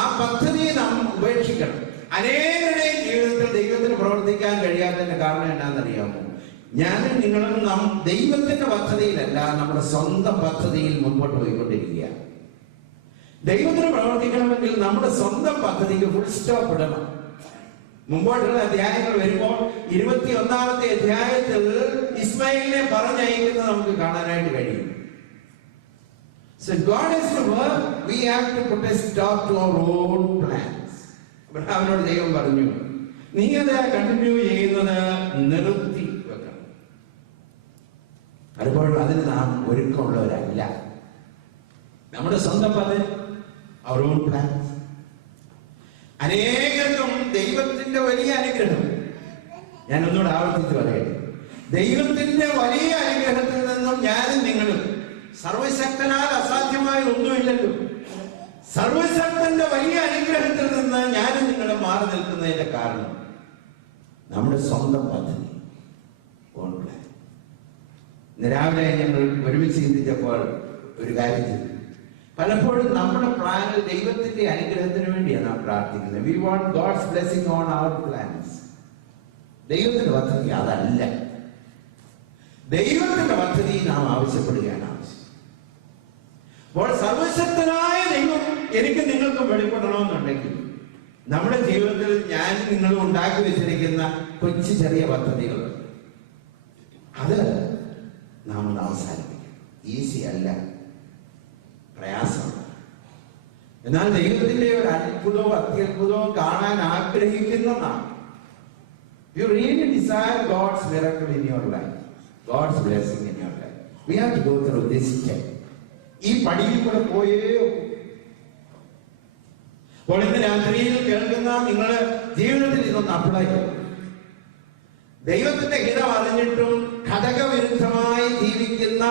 ആ പദ്ധതിയെ നാം ഉപേക്ഷിക്കണം. അനേകരുടെ ജീവിതത്തിൽ ദൈവത്തിന് പ്രവർത്തിക്കാൻ കഴിയാത്തതിന്റെ കാരണം എന്താണെന്നറിയാമോ? ഞാനും നിങ്ങളും ദൈവത്തിന്റെ പദ്ധതിയിലല്ല, നമ്മുടെ സ്വന്തം പദ്ധതിയിൽ മുൻപോട്ട് പോയിക്കൊണ്ടിരിക്കുക. ദൈവത്തിന് പ്രവർത്തിക്കണമെങ്കിൽ നമ്മുടെ സ്വന്തം പദ്ധതിക്ക് ഫുൾ സ്റ്റോപ്പ് ഇടണം. മുമ്പോട്ടുള്ള അധ്യായങ്ങൾ വരുമ്പോൾ 21-ാമത്തെ അധ്യായത്തിൽ ഇസ്മായിലിനെ പറഞ്ഞയക്കുന്നത് നമുക്ക് കാണാനായിട്ട് കഴിയും. So God is to work, we have to put a stop to our own plans. അബ്രഹാമിനോട് ദൈവം പറഞ്ഞു, നീ അത് കണ്ടിന്യൂ ചെയ്യുന്നത് നിർത്തി വെക്കണം. പലപ്പോഴും അതിന് നാം ഒരുക്കമുള്ളവരല്ല. നമ്മുടെ സ്വന്തം പദ്ധതി, our own plans. അനേകർക്കും ദൈവത്തിന്റെ വലിയ അനുഗ്രഹം, ഞാൻ ഒന്നുകൂടെ ആവർത്തിച്ച് പറയട്ടെ, ദൈവത്തിന്റെ വലിയ അനുഗ്രഹത്തിൽ നിന്നും ഞാനും നിങ്ങളും, സർവശക്തനാൽ അസാധ്യമായ ഒന്നുമില്ലല്ലോ, സർവശക്തന്റെ വലിയ അനുഗ്രഹത്തിൽ നിന്ന് ഞാനും നിങ്ങളും മാറി നിൽക്കുന്നതിന്റെ കാരണം നമ്മുടെ സ്വന്തം പദ്ധതി, ഓൺ പ്ലാൻ. ഇന്ന് രാവിലെ ഞങ്ങൾ ഒരുമിച്ച് ചിന്തിച്ചപ്പോൾ ഒരു കാര്യം ചെയ്തു. പലപ്പോഴും നമ്മുടെ പ്ലാനിൽ ദൈവത്തിന്റെ അനുഗ്രഹത്തിന് വേണ്ടിയാണ് നാം പ്രാർത്ഥിക്കുന്നത്. We want God's blessing on our plans. ദൈവത്തിന്റെ പദ്ധതി അതല്ല. ദൈവത്തിന്റെ പദ്ധതി നാം ആവശ്യപ്പെടുകയാണ് ആവശ്യം. അപ്പോൾ സർവശക്തനായ ദൈവം എനിക്ക് നിങ്ങൾക്കും വെളിപ്പെടണമെന്നുണ്ടെങ്കിൽ നമ്മുടെ ജീവിതത്തിൽ ഞാൻ നിങ്ങൾ ഉണ്ടാക്കി വെച്ചിരിക്കുന്ന കൊച്ചു ചെറിയ പദ്ധതികൾ അത് നാം ഒന്ന് അവസാനിപ്പിക്കണം. ഈസി അല്ല, പ്രയാസമാണ്. എന്നാൽ ദൈവത്തിന്റെ ഒരു അത്ഭുതവും അത്യത്ഭുതവും കാണാൻ ആഗ്രഹിക്കുന്ന നാം, you really desire God's miracle in your life, God's blessing in your life, we have to go through this step. ഈ പടിയിൽ കൂടെ പോയേ. അപ്പോൾ ഇന്ന് രാത്രിയിൽ കേൾക്കുന്ന നിങ്ങളുടെ ജീവിതത്തിൽ ഇതൊന്ന് അപ്ലൈ ചെയ്യും. ദൈവത്തിന്റെ ഹിതം അറിഞ്ഞിട്ടും ഘടകവിരുദ്ധമായി ജീവിക്കുന്ന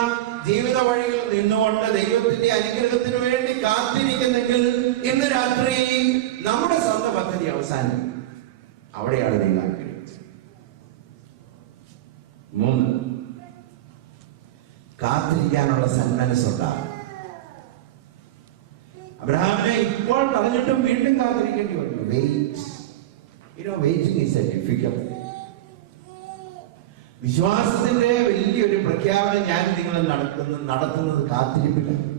ജീവിത വഴികൾ നിന്നുകൊണ്ട് ദൈവത്തിന്റെ അനുഗ്രഹത്തിന് വേണ്ടി കാത്തിരിക്കുന്നെങ്കിൽ ഇന്ന് രാത്രി നമ്മുടെ സ്വന്തം പദ്ധതി അവസാനിക്കും. അവിടെയാണ് ദൈവം ആഗ്രഹിച്ചത്. 3, കാത്തിരിക്കാനുള്ള സന്മനസ്സുണ്ടാകും. അബ്രഹാമിനെ ഇപ്പോൾ പറഞ്ഞിട്ടും വീണ്ടും കാത്തിരിക്കേണ്ടി വന്നു. Waiting is A difficult. വിശ്വാസത്തിന്റെ വലിയൊരു പ്രഖ്യാപനം ഞാൻ നിങ്ങൾ നടത്തുന്നത് കാത്തിരിപ്പിലാണ്.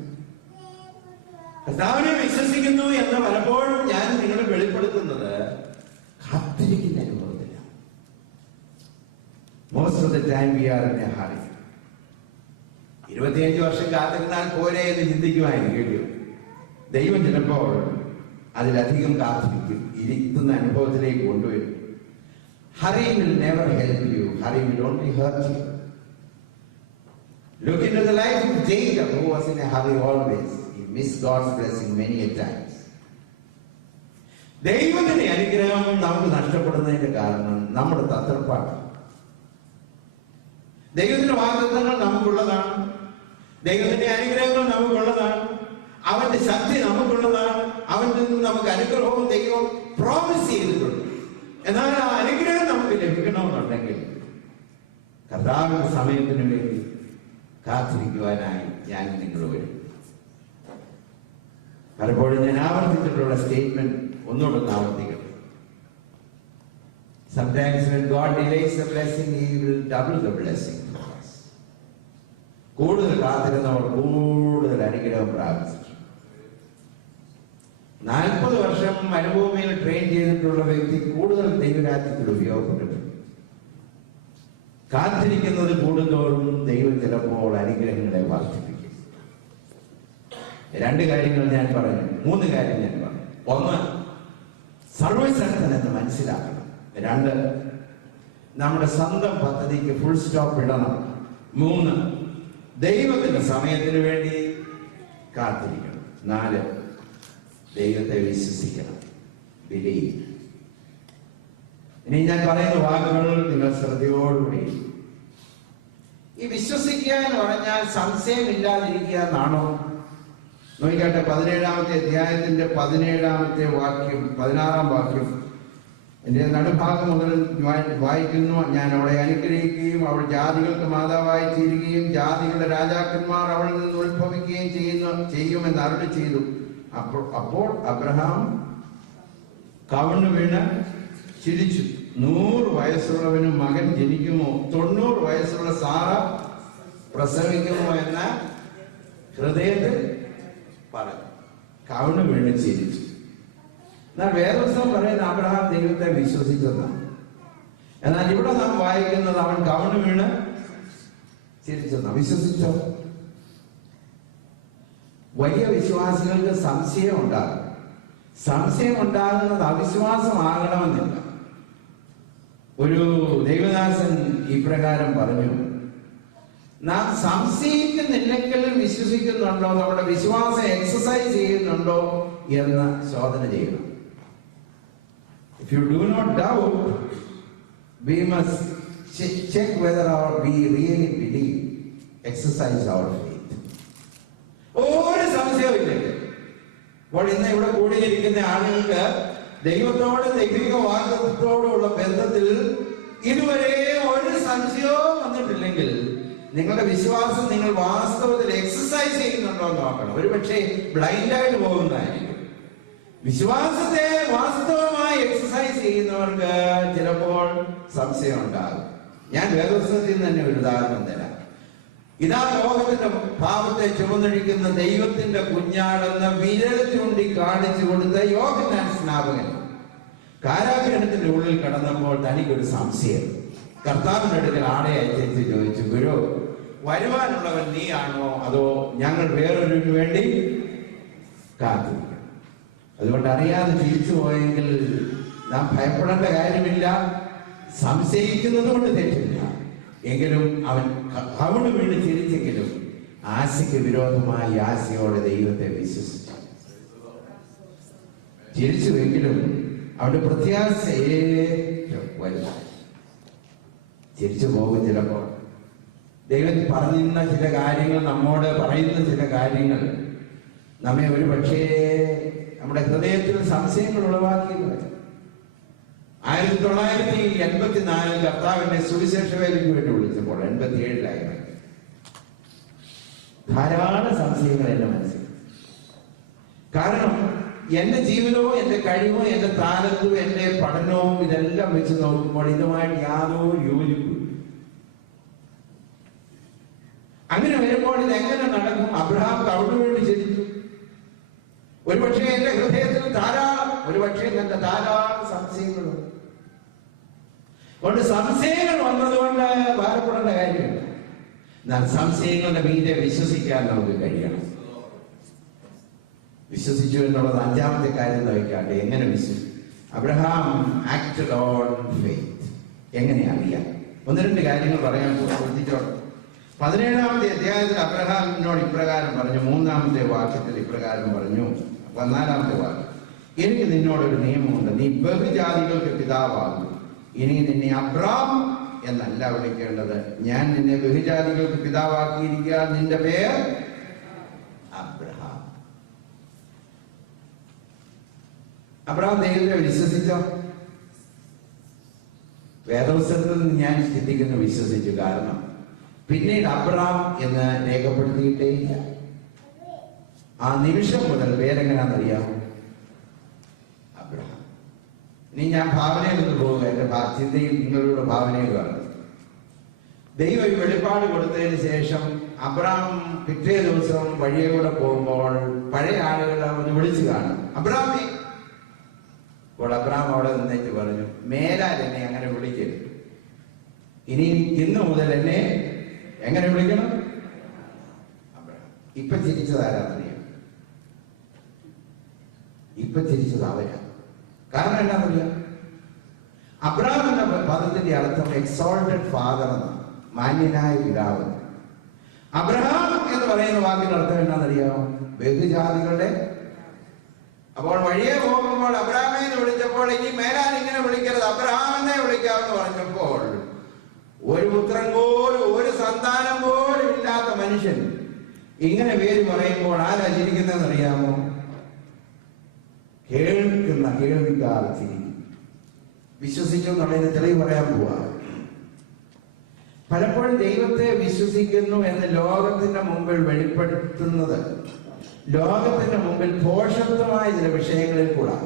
കർത്താവിനെ വിശ്വസിക്കുന്നു എന്ന് പലപ്പോഴും ഞാൻ നിങ്ങൾ വെളിപ്പെടുത്തുന്നത് കാത്തിരിക്കുന്ന അനുഭവത്തിലാണ്. Most of the time we are in a hurry. 25 വർഷം കാത്തിരുന്നാൽ പോരെ എന്ന് ചിന്തിക്കുമായിരിക്കും. ദൈവം ചിലപ്പോൾ അതിലധികം കാത്തിരിക്കും, ഇരുത്തുന്ന അനുഭവത്തിലേക്ക് കൊണ്ടുവരും. Hurry will never help you. Hurry will only hurt you. Look into the life of Jacob, who was in a hurry always. He missed God's blessing many a times. ദൈവത്തിന്റെ അനുഗ്രഹം നമുക്ക് നഷ്ടപ്പെടുന്നതിന്റെ കാരണം നമ്മുടെ തത്രപ്പാട്. ദൈവത്തിന്റെ വാഗ്ദത്തങ്ങൾ നമുക്കുള്ളതാണ്, ദൈവത്തിന്റെ അനുഗ്രഹങ്ങൾ നമുക്കുള്ളതാണ്, അവന്റെ ശക്തി നമുക്കുള്ളതാണ്, അവനിൽ നിന്ന് നമുക്ക് അനുഗ്രഹവും ദൈവം പ്രോമിസ് ചെയ്തിട്ടുണ്ട്. എന്നാൽ ആ അനുഗ്രഹം നമുക്ക് ലഭിക്കണമെന്നുണ്ടെങ്കിൽ കർത്താവിന്റെ സമയത്തിന് വേണ്ടി കാത്തിരിക്കുവാനായി ഞാൻ നിങ്ങൾ വരും. പലപ്പോഴും ഞാൻ ആവർത്തിച്ചിട്ടുള്ള സ്റ്റേറ്റ്മെന്റ് ഒന്നുകൂടെ ആവർത്തിക്കണം. Sometimes when God delays the blessing, He will double the blessing for us. കൂടുതൽ കാത്തിരുന്നവർ കൂടുതൽ അനുഗ്രഹം പ്രാപിച്ചു. 40 വർഷം മരുഭൂമിയിൽ ട്രെയിൻ ചെയ്തിട്ടുള്ള വ്യക്തി കൂടുതൽ ദൈവരാജ്യത്തിൽ ഉപയോഗപ്പെട്ടിട്ടുണ്ട്. കാത്തിരിക്കുന്നത് കൂടുന്തോറും ദൈവം ചിലപ്പോൾ അനുഗ്രഹങ്ങളെ വർദ്ധിപ്പിക്കും. 2 കാര്യങ്ങൾ ഞാൻ പറഞ്ഞു, 3 കാര്യം ഞാൻ പറഞ്ഞു. 1, സർവശക്തൻ എന്ന് മനസ്സിലാക്കണം. 2, നമ്മുടെ സ്വന്തം പദ്ധതിക്ക് ഫുൾ സ്റ്റോപ്പ് ഇടണം. 3, ദൈവത്തിന്റെ സമയത്തിന് വേണ്ടി കാത്തിരിക്കണം. 4, ദൈവത്തെ വിശ്വസിക്കണം. ബിലീവ്. ഇനി ഞാൻ പറയുന്ന വാക്കുകൾ നിങ്ങൾ ശ്രദ്ധയോടുകൂടി ഈ വിശ്വസിക്കുക എന്ന് പറഞ്ഞാൽ സംശയമില്ലാതിരിക്കുക എന്നാണോ? നോക്കിക്കാട്ടെ, 17-ാമത്തെ അധ്യായത്തിന്റെ 17-ാമത്തെ വാക്യം, 16-ാം വാക്യം എന്റെ നടുഭാഗം മുതൽ വായിക്കുന്നു. ഞാൻ അവളെ അനുഗ്രഹിക്കുകയും അവൾ ജാതികൾക്ക് മാതാവായി തീരുകയും ജാതികളുടെ രാജാക്കന്മാർ അവളിൽ നിന്ന് ഉത്ഭവിക്കുകയും ചെയ്യുമെന്ന് അരുളി ചെയ്തു. അപ്പോൾ അബ്രഹാം കവിണ്ണു വീണ് ചിരിച്ചു. 100 വയസ്സുള്ളവന് മകൻ ജനിക്കുമോ? 90 വയസ്സുള്ള സാറ പ്രസവിക്കുമോ എന്ന ഹൃദയത്തിൽ പറഞ്ഞു. കവിണ്ണു വീണ് ചിരിച്ചു. എന്നാൽ വേദപുസ്തകം പറയുന്ന അബ്രഹാം ദൈവത്തെ വിശ്വസിച്ചെന്നാണ്. എന്നാൽ ഇവിടെ നാം വായിക്കുന്നത് അവൻ കവിണ്ണു വീണ് ചിരിച്ചെന്ന. വിശ്വസിച്ചോ? വലിയ വിശ്വാസികൾക്ക് സംശയം ഉണ്ടാകും. സംശയം ഉണ്ടാകുന്നത് അവിശ്വാസമാകണമെന്നില്ല. ഒരു ദൈവദാസൻ ഇപ്രകാരം പറഞ്ഞു, നാം സംശയിക്കുന്നില്ലെങ്കിൽ വിശ്വസിക്കുന്നുണ്ടോ, നമ്മുടെ വിശ്വാസം എക്സസൈസ് ചെയ്യുന്നുണ്ടോ എന്ന് ശോധന ചെയ്യണം. If you do not doubt, we must check whether we really believe, exercise our faith. ഒരു സംശയമില്ലെങ്കിൽ. അപ്പോൾ ഇന്ന് ഇവിടെ കൂടിയിരിക്കുന്ന ആളുകൾക്ക് ദൈവത്തോട്, ദൈവിക വാഗ്ദത്തത്തോടുള്ള ബന്ധത്തിൽ ഇതുവരെ ഒരു സംശയവും വന്നിട്ടില്ലെങ്കിൽ നിങ്ങളുടെ വിശ്വാസം നിങ്ങൾ വാസ്തവത്തിൽ എക്സസൈസ് ചെയ്യുന്നുണ്ടോ എന്ന് നോക്കണം. ഒരു പക്ഷേ ബ്ലൈൻഡായിട്ട് പോകുന്നതായിരിക്കും. വിശ്വാസത്തെ വാസ്തവമായി എക്സസൈസ് ചെയ്യുന്നവർക്ക് ചിലപ്പോൾ സംശയം ഉണ്ടാകും. ഞാൻ വേദപുസ്തകത്തിൽ തന്നെ ഒരു ഉദാഹരണം തരാം. ഇതാ ലോകത്തിന്റെ പാപത്തെ ചുമന്നൊഴിക്കുന്ന ദൈവത്തിന്റെ കുഞ്ഞാടെന്ന് വിരൽ ചൂണ്ടി കാണിച്ചു കൊടുത്ത യോഹന്നാൻ സ്നാപകൻ കാരാഗ്രഹത്തിന്റെ ഉള്ളിൽ കടന്നപ്പോൾ തനിക്കൊരു സംശയം. കർത്താവിന്റെ അടുക്കൽ ആളെ അയച്ചു ചോദിച്ചു, ഗുരു, വരുവാനുള്ളവൻ നീയാണോ അതോ ഞങ്ങൾ വേറൊരു വേണ്ടി കാത്തിരിക്കണം? അതുകൊണ്ട് അറിയാതെ തിരിച്ചു പോയെങ്കിൽ നാം ഭയപ്പെടേണ്ട കാര്യമില്ല. സംശയിക്കുന്നത് കൊണ്ട് തെറ്റില്ല. എങ്കിലും അവന് വീണ് ചിരിച്ചെങ്കിലും ആശയ്ക്ക് വിരോധമായി ആശയോടെ ദൈവത്തെ വിശ്വസിച്ചു. ചിരിച്ചുവെങ്കിലും അവന്റെ പ്രത്യാശ ഏറ്റവും വലുതാണ്. ചിരിച്ചു പോകും. ചിലപ്പോൾ ദൈവം പറയുന്ന ചില കാര്യങ്ങൾ, നമ്മോട് പറയുന്ന ചില കാര്യങ്ങൾ നമ്മെ ഒരു പക്ഷേ നമ്മുടെ ഹൃദയത്തിൽ സംശയങ്ങൾ ഉളവാക്കിയെന്ന് വരും. 1984 കർത്താവിന്റെ സുവിശേഷ വേലയ്ക്ക് വേണ്ടി വിളിച്ചപ്പോൾ 87 ധാരാളം സംശയങ്ങൾ എന്റെ മനസ്സിൽ. കാരണം എന്റെ ജീവിതവും എന്റെ കഴിവോ എന്റെ താലന്തും എന്റെ പഠനവും ഇതെല്ലാം വെച്ച് നോക്കുമ്പോൾ ഇതുമായിട്ട് യാതൊരു യോജിപ്പില്ല. അങ്ങനെ വരുമ്പോൾ ഇതെങ്ങനെ നടക്കും? അബ്രഹാം കവിണ്ണു വേണ്ടി ചിരിച്ചു. ഒരുപക്ഷെ എന്റെ ഹൃദയത്തിൽ ധാരാളം സംശയങ്ങളുണ്ട്. അതുകൊണ്ട് സംശയങ്ങൾ വന്നതുകൊണ്ട് ഭാരപ്പെടേണ്ട കാര്യമില്ല. എന്നാൽ സംശയങ്ങളുടെ മീതെ വിശ്വസിക്കാൻ നമുക്ക് കഴിയണം. വിശ്വസിച്ചു എന്നുള്ളത് 5-ാമത്തെ കാര്യം നോക്കാട്ടെ. എങ്ങനെ വിശ്വസിച്ചു? Abraham acted on faith. എങ്ങനെ അറിയാം? 1-2 കാര്യങ്ങൾ പറയാൻ ശ്രദ്ധിച്ചോളൂ. 17-ാമത്തെ അധ്യായത്തിൽ അബ്രഹാമിനോട് ഇപ്രകാരം പറഞ്ഞു. 3-ാമത്തെ വാക്യത്തിൽ ഇപ്രകാരം പറഞ്ഞു. 4-ാമത്തെ വാക്യം, എനിക്ക് നിന്നോടൊരു നിയമമുണ്ട്, നീ ബഹുജാതികൾക്ക് പിതാവാകും. ഇനി നിന്നെ അബ്രാം എന്നല്ല വിളിക്കേണ്ടത്, ഞാൻ നിന്നെ ബഹുജാതികൾക്ക് പിതാവാക്കിയിരിക്കുക, നിന്റെ പേർ അബ്രഹാം. അബ്രഹാം ദൈവത്തെ വിശ്വസിച്ചോ? വേദപുസ്തകത്തിൽ നിന്ന് ഞാൻ ചിന്തിക്കുന്നു വിശ്വസിച്ചു. കാരണം പിന്നീട് അബ്രഹാം എന്ന് രേഖപ്പെടുത്തിയിട്ടേ ഇല്ല. ആ നിമിഷം മുതൽ പേരെങ്ങനാന്നറിയാമോ? അബ്രഹാം. ഇനി ഞാൻ ഭാവനയിൽ നിന്ന് പോവുക. എന്റെ ചിന്തയിൽ നിങ്ങളുടെ ഭാവനയിൽ കാണുന്നത്, ദൈവം ഈ വെളിപ്പാട് കൊടുത്തതിന് ശേഷം അബ്രഹാം പിറ്റേ ദിവസം വഴിയെ കൂടെ പോകുമ്പോൾ പഴയ ആളുകളെ ഒന്ന് വിളിച്ചു കാണും, അബ്രഹാമേ. അപ്പോൾ അബ്രഹാം അവിടെ നിന്നേറ്റ് പറഞ്ഞു, മേലാൽ എന്നെ അങ്ങനെ വിളിക്കരുത്. ഇനി ഇന്നു മുതൽ എന്നെ എങ്ങനെ വിളിക്കണം? അബ്രഹാം. ഇപ്പൊ ചിരിച്ചത് ആരാന്നറിയാം? ഇപ്പൊ ചിരിച്ചത് അവരാ. കാരണം എന്താണെന്നറിയാം? അബ്രഹാം എന്ന പദത്തിന്റെ അർത്ഥം എക്സോൾട്ടഡ് ഫാദർ എന്നാണ്, മാന്യനായ പിതാവ്. അബ്രഹാം എന്ന് പറയുന്ന വാക്കിന്റെ അർത്ഥം എന്താണെന്നറിയാമോ? ബഹുജാതികളുടെ. അപ്പോൾ വഴിയെ പോകുമ്പോൾ അബ്രഹാമെ എന്ന് വിളിച്ചപ്പോൾ ഇനി മേലാൽ ഇങ്ങനെ വിളിക്കരുത്, അബ്രഹാം എന്നെ വിളിക്കാമെന്ന് പറഞ്ഞപ്പോൾ ഒരു പുത്രൻ പോലും, ഒരു സന്താനം പോലും ഇല്ലാത്ത മനുഷ്യൻ ഇങ്ങനെ പേര് പറയുമ്പോൾ ആരാ ചിരിക്കുന്നതെന്ന് അറിയാമോ? കേൾക്കുന്ന കേൾവിക്കാർ ചിരിക്കും. വിശ്വസിച്ചു എന്നുള്ളതിന് തെളിവ് പറയാൻ പോവാ. പലപ്പോഴും ദൈവത്തെ വിശ്വസിക്കുന്നു എന്ന് ലോകത്തിന്റെ മുമ്പിൽ വെളിപ്പെടുത്തുന്നത് ലോകത്തിന്റെ മുമ്പിൽ ഭോഷത്വമായ ചില വിഷയങ്ങളിൽ കൂടാ.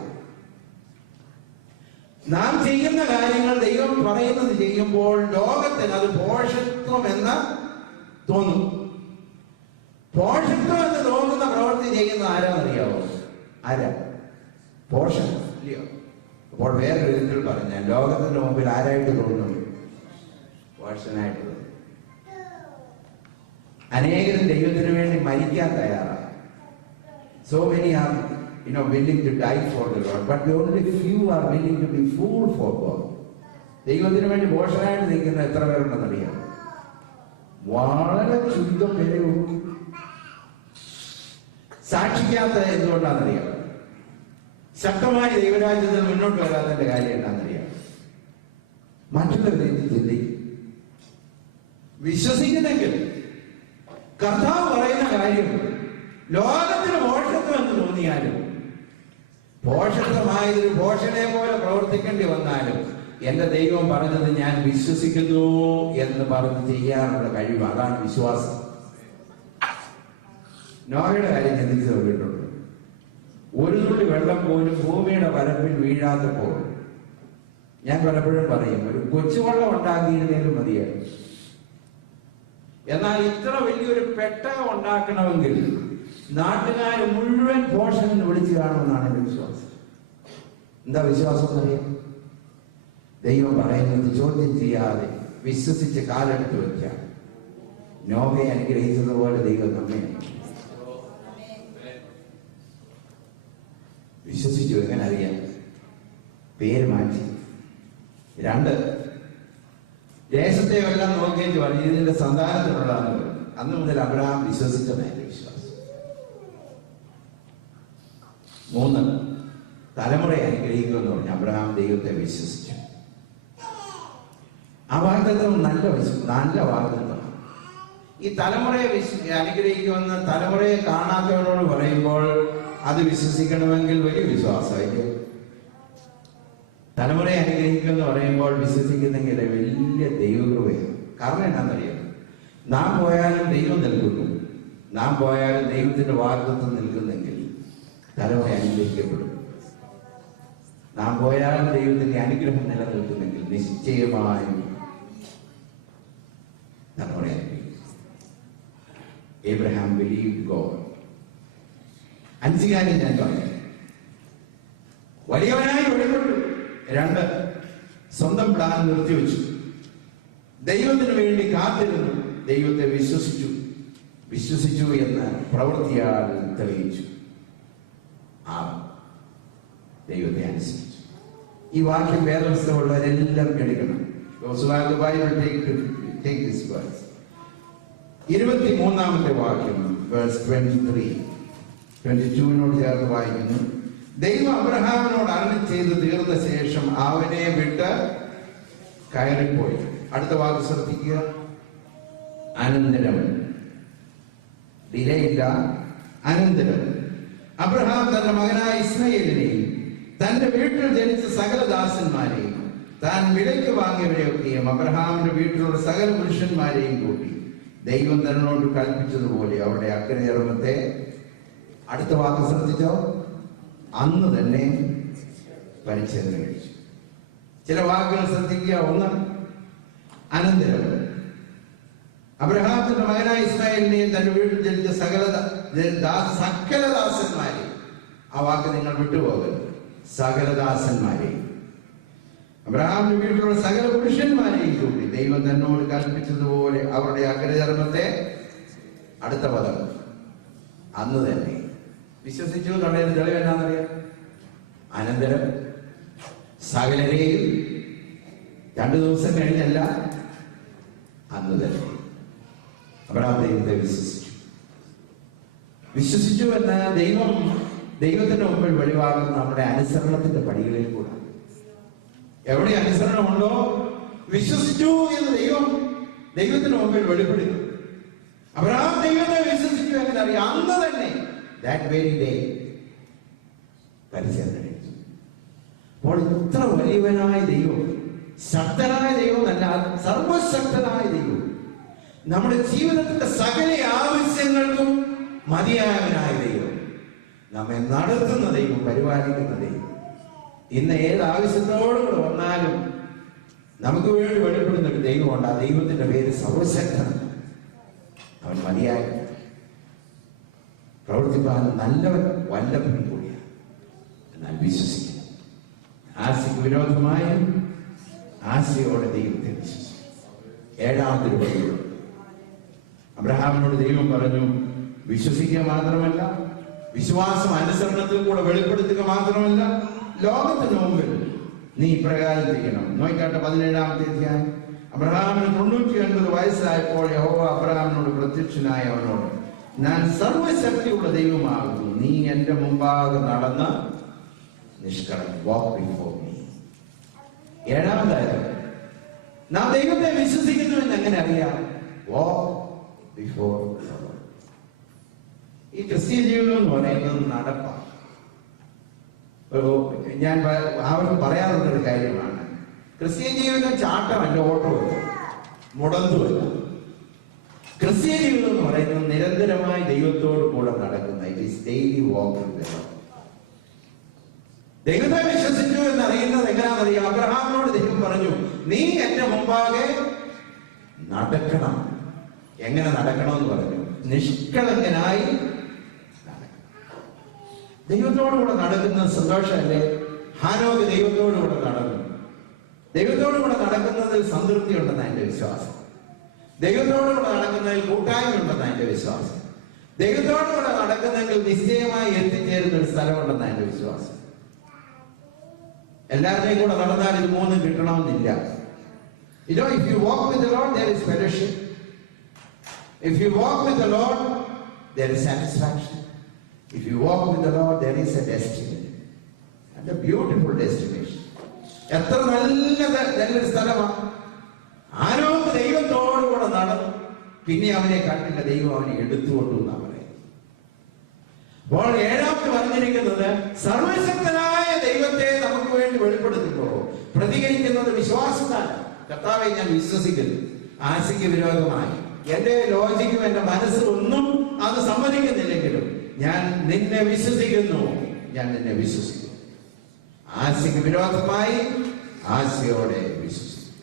നാം ചെയ്യുന്ന കാര്യങ്ങൾ ദൈവം പറയുന്നത് ചെയ്യുമ്പോൾ ലോകത്തിന് അത് ഭോഷത്വം എന്ന് തോന്നും. ഭോഷത്വം എന്ന് തോന്നുന്ന പ്രവൃത്തി ചെയ്യുന്ന ആരാന്നറിയാവോ? ആരാ? ഭോഷൻ ഇല്ലയോ? അപ്പോൾ വേറൊരു വിധത്തിൽ പറഞ്ഞാൽ ലോകത്തിന്റെ മുമ്പിൽ ആരായിട്ട് തോന്നുന്നു? ഭോഷനായിട്ട് തോന്നുന്നു. അനേകരും ദൈവത്തിന് വേണ്ടി മരിക്കാൻ തയ്യാറാണ്. So many are, willing to die for the Lord, but only few are willing to be fool for God. ദൈവത്തിന് വേണ്ടി ഭോഷനായിട്ട് നിൽക്കുന്ന എത്ര പേരുണ്ടെന്നറിയാം? വളരെ ചുരുക്കം പേരേ ഉള്ളൂ. സാക്ഷിക്കാത്ത എന്തുകൊണ്ടാണെന്നറിയാം? ശക്തമായി ദൈവരാജ്യത്തിൽ മുന്നോട്ട് വരാത്തതിന്റെ കാര്യം എന്താണെന്നറിയാം? മറ്റുള്ളവരെ ചിന്തിക്കും. വിശ്വസിക്കുന്നെങ്കിൽ കർത്താവ് പറയുന്ന കാര്യം ലോകത്തിന് ഭോഷത്വം എന്ന് തോന്നിയാലും, ഭോഷത്വമായതൊരു ഭോഷനെ പോലെ പ്രവർത്തിക്കേണ്ടി വന്നാലും, എന്റെ ദൈവം പറഞ്ഞത് ഞാൻ വിശ്വസിക്കുന്നു എന്ന് പറഞ്ഞ് ചെയ്യാനുള്ള കഴിവ്, അതാണ് വിശ്വാസം. നോഹയുടെ കാര്യം ചിന്തിച്ചു നോക്കിയിട്ടുണ്ട്. ഒരു തുള്ളി വെള്ളം പോലും ഭൂമിയുടെ പരപ്പിൽ വീഴാത്തപ്പോൾ ഞാൻ പലപ്പോഴും പറയും, ഒരു കൊച്ചുവെള്ളം ഉണ്ടാക്കിയിരുന്നേലും മതിയായിരുന്നു. എന്നാൽ ഇത്ര വലിയൊരു പെട്ടകം ഉണ്ടാക്കണമെങ്കിൽ നാട്ടുകാർ മുഴുവൻ ഭോഷനെ വിളിച്ചു കാണുമെന്നാണ് എന്റെ വിശ്വാസം. എന്താ വിശ്വാസം എന്നറിയാം? ദൈവം പറയുന്നത് ചോദ്യം ചെയ്യാതെ വിശ്വസിച്ച് കാലെടുത്ത് വെച്ചാൽ നോഹയെ അനുഗ്രഹിച്ചതുപോലെ ദൈവം നമ്മെ വിശ്വസിച്ചു. എങ്ങനെ അറിയാം? പേര് മാറ്റി. 2, ദേശത്തെ എല്ലാം നോക്കിയിട്ട് പറഞ്ഞു ഇതിന്റെ സന്താനത്തിനുള്ളതെന്ന് പറഞ്ഞു. അന്ന് മുതൽ അബ്രഹാം വിശ്വസിച്ചതായിരുന്നു വിശ്വാസം. 3, തലമുറയെ അനുഗ്രഹിക്കുമെന്ന് പറഞ്ഞു അബ്രഹാം ദൈവത്തെ വിശ്വസിച്ചു. ആ വാഗ്ദത്തം നല്ല വാഗ്ദത്തമാണ്. ഈ തലമുറയെ അനുഗ്രഹിക്കുമെന്ന് തലമുറയെ കാണാത്തവരോട് പറയുമ്പോൾ അത് വിശ്വസിക്കണമെങ്കിൽ വലിയ വിശ്വാസമായിട്ട്. തലമുറയെ അനുഗ്രഹിക്കുമെന്ന് പറയുമ്പോൾ വിശ്വസിക്കുന്നെങ്കിൽ വലിയ ദൈവകൃപയാണ്. കാരണം എന്താണെന്നറിയാം? നാം പോയാലും ദൈവം നിൽക്കുന്നു, നാം പോയാലും ദൈവത്തിന്റെ വാഗ്ദത്തം നിൽക്കുന്നെങ്കിൽ തലമുറ അനുഗ്രഹിക്കപ്പെടും. നാം പോയാലും ദൈവത്തിന്റെ അനുഗ്രഹം നിലനിൽക്കുന്നെങ്കിൽ നിശ്ചയമായും തലമുറ അനുഗ്രഹിക്കും. Abraham believed God. 5 കാര്യം ഞാൻ പറഞ്ഞു. വലിയവനായി വെളിപ്പെട്ടു. 2, സ്വന്തം പ്ലാൻ നിർത്തിവെച്ചു. ദൈവത്തിന് വേണ്ടി കാത്തിരുന്നു. ദൈവത്തെ വിശ്വസിച്ചു എന്ന് പ്രവൃത്തിയാൽ തെളിയിച്ചു. ദൈവത്തെ അനുസരിച്ചു. ഈ വാക്യം വേദപുസ്തകമുള്ളവരെല്ലാം എടുക്കണം. 23-ാമത്തെ വാക്യം വേഴ്സ് 22 ചേർത്ത് വായിക്കുന്നു. ദൈവം അബ്രഹാമിനോട് അരുളി ചെയ്ത് തീർന്ന ശേഷം അവനെ വിട്ട് കയറിപ്പോയി. അടുത്ത വാക്ക് ശ്രദ്ധിക്കുക. അനന്തരം, ഡിലേയില്ല, അനന്തരം അബ്രഹാം തന്റെ മകനായ ഇസ്മായേലിനെയും തന്റെ വീട്ടിൽ ജനിച്ച സകല ദാസന്മാരെയും താൻ വിലയ്ക്ക് വാങ്ങിയവരെയൊക്കെയും അബ്രഹാമിന്റെ വീട്ടിലുള്ള സകല പുരുഷന്മാരെയും കൂട്ടി ദൈവം തന്നോട് കൽപ്പിച്ചതുപോലെ അവിടെ അക്കരയർമ്മത്തെ, അടുത്ത വാക്ക് ശ്രദ്ധിച്ചോ, അന്ന് തന്നെ പരിച്ഛേദന കഴിച്ചു. ചില വാക്കുകൾ ശ്രദ്ധിക്കുക. 1, അനന്തരം അബ്രഹാമിന്റെ മകനായ ഇസ്മായേലിനെയും തന്റെ വീട്ടിൽ ജനിച്ച സകല ദാസന്മാരെയും, ആ വാക്ക് നിങ്ങൾ വിട്ടുപോകരുത്. സകല ദാസന്മാരെയും അബ്രഹാമിന്റെ വീട്ടിലുള്ള സകല പുരുഷന്മാരെയും കൂട്ടി ദൈവം തന്നോട് കൽപ്പിച്ചതുപോലെ അവരുടെ അഗ്രചർമ്മത്തെ, അടുത്ത പദം, അന്ന് തന്നെ വിശ്വസിച്ചു എന്നുള്ളതിന് തെളിവ് എന്നാന്നറിയാം? അനന്തരം സകലരെയും 2 ദിവസം കഴിഞ്ഞല്ല, അന്ന് തന്നെ അബ്രഹാം ദൈവത്തെ വിശ്വസിച്ചു എന്ന് ദൈവത്തിന്റെ മുമ്പിൽ വെളിവാകുന്ന നമ്മുടെ അനുസരണത്തിന്റെ പടികളിൽ കൂടെ. എവിടെ അനുസരണമുണ്ടോ വിശ്വസിച്ചു എന്ന് ദൈവത്തിന് മുമ്പിൽ വെളിപ്പെടുത്തി. അബ്രഹാം ദൈവത്തെ വിശ്വസിച്ചു എന്ന് അറിയാം. അന്ന് തന്നെ that very day പരസ്യം കഴിച്ചു. അപ്പോൾ ഇത്ര വലിയവനായ ദൈവം, ശക്തനായ ദൈവം അല്ല, സർവശക്തനായ ദൈവം, നമ്മുടെ ജീവിതത്തിന്റെ സകല ആവശ്യങ്ങൾക്കും മതിയായവനായ ദൈവം, നമ്മെ നടത്തുന്ന ദൈവം, പരിപാലിക്കുന്ന ദൈവം, ഇന്ന് ഏത് ആവശ്യത്തോടുകൂടെ വന്നാലും നമുക്ക് വേണ്ടി വെളിപ്പെടുന്ന ഒരു ദൈവമുണ്ട്. ആ ദൈവത്തിന്റെ പേര് സർവശക്തൻ. അവൻ മതിയായ പ്രവർത്തിപ്പാൻ നല്ലവൻ, വല്ലവൻ കൂടിയാണ്. എന്നാൽ വിശ്വസിക്കുന്നു. ആശയ്ക്ക് വിരോധമായി ആശയോടെ ദൈവത്തെ വിശ്വസിക്കും. ഏഴാമത്തെ ഒരു വഴിയുണ്ട്. അബ്രഹാമിനോട് ദൈവം പറഞ്ഞു, വിശ്വസിക്കുക മാത്രമല്ല, വിശ്വാസം അനുസരണത്തിൽ കൂടെ വെളിപ്പെടുത്തുക മാത്രമല്ല, ലോകത്തിന് മുമ്പിൽ നീ ഇപ്രകാരം ചെയ്യണം. നോക്കാട്ടെ 17-ാമത്തെ അധ്യായം. അബ്രഹാമിന് 99 വയസ്സായപ്പോൾ യഹോവ അബ്രഹാമിനോട് പ്രത്യക്ഷനായ അവനോട്, ഞാൻ സർവശക്തിയുള്ള ദൈവമാകുന്നു, നീ എന്റെ മുമ്പാകെ നടന്ന് നിഷ്കളങ്കൻ, വാക്ക് ബിഫോർ മീ. ഏഴാമതായത്, നാം ദൈവത്തെ വിശ്വസിക്കുന്നുവെന്ന് എങ്ങനെ അറിയാം? വാക്ക് ബിഫോർ. ഈ ക്രിസ്ത്യൻ ജീവിതം എന്ന് പറയുന്നത് നടപ്പാണ്. ഞാൻ പറയാറുള്ളൊരു കാര്യമാണ്, ക്രിസ്ത്യൻ ജീവിതം ചാട്ടമല്ല, ഓട്ടമല്ല, മുടന്തുമല്ല. ക്രിസ്ത്യൻ ജീവിതം എന്ന് പറയുന്നത് നിരന്തരമായി ദൈവത്തോട് കൂടെ നടക്കുന്ന, it is daily walk with the Lord. ദൈവത്തെ വിശ്വസിച്ചു എന്നറിയുന്നത് എങ്ങനെയാണെന്നറിയാം. അബ്രഹാമിനോട് ദൈവം പറഞ്ഞു, നീ എന്റെ മുമ്പാകെ നടക്കണം. എങ്ങനെ നടക്കണമെന്ന് പറഞ്ഞു? നിഷ്കളങ്കനായി ദൈവത്തോടുകൂടെ നടക്കുന്ന സന്തോഷമല്ലേ? ഹാനോക്ക് ദൈവത്തോടുകൂടെ നടന്നു. ദൈവത്തോടുകൂടെ നടക്കുന്നതിൽ സംതൃപ്തി ഉണ്ടെന്ന എന്റെ വിശ്വാസം. ദൈവത്തോടുകൂടെ നടക്കുന്നതിൽ കൂട്ടായ്മ ഉണ്ടെന്ന എന്റെ വിശ്വാസം. ദൈവത്തോടുകൂടെ നടക്കുന്നെങ്കിൽ നിശ്ചയമായി എത്തിച്ചേരുന്ന ഒരു സ്ഥലമുണ്ടെന്ന എന്റെ വിശ്വാസം. എല്ലാവരുടെയും കൂടെ നടന്നാൽ ഇത് മൂന്നും കിട്ടണമെന്നില്ല. You know, if you walk with the Lord, there is fellowship. If you walk with the Lord, there is satisfaction. If you walk with the Lord, there is a destiny, and a beautiful destination. എത്ര നല്ലൊരു സ്ഥലമാണ്. ആരോ ദൈവത്തോടുകൂടെ നടന്നു, പിന്നെ അവനെ കണ്ടില്ല, ദൈവം അവനെ എടുത്തുകൊണ്ടു എന്നാണ് പറയുന്നത്. അപ്പോൾ ഏഴാമത് പറഞ്ഞിരിക്കുന്നത്, സർവശക്തനായ ദൈവത്തെ നമുക്ക് വേണ്ടി വെളിപ്പെടുത്തുമ്പോൾ പ്രതികരിക്കുന്നത് വിശ്വാസത്താൽ. കർത്താവെ, ഞാൻ വിശ്വസിക്കുന്നു. ആശയ്ക്ക് വിരോധമായി എന്റെ ലോജിക്കും എന്റെ മനസ്സൊന്നും അത് സമ്മതിക്കുന്നില്ലെങ്കിലും ഞാൻ നിന്നെ വിശ്വസിക്കുന്നു, ഞാൻ നിന്നെ വിശ്വസിക്കുന്നു. ആശയ്ക്ക് വിരോധമായി ആശയോടെ വിശ്വസിക്കുന്നു.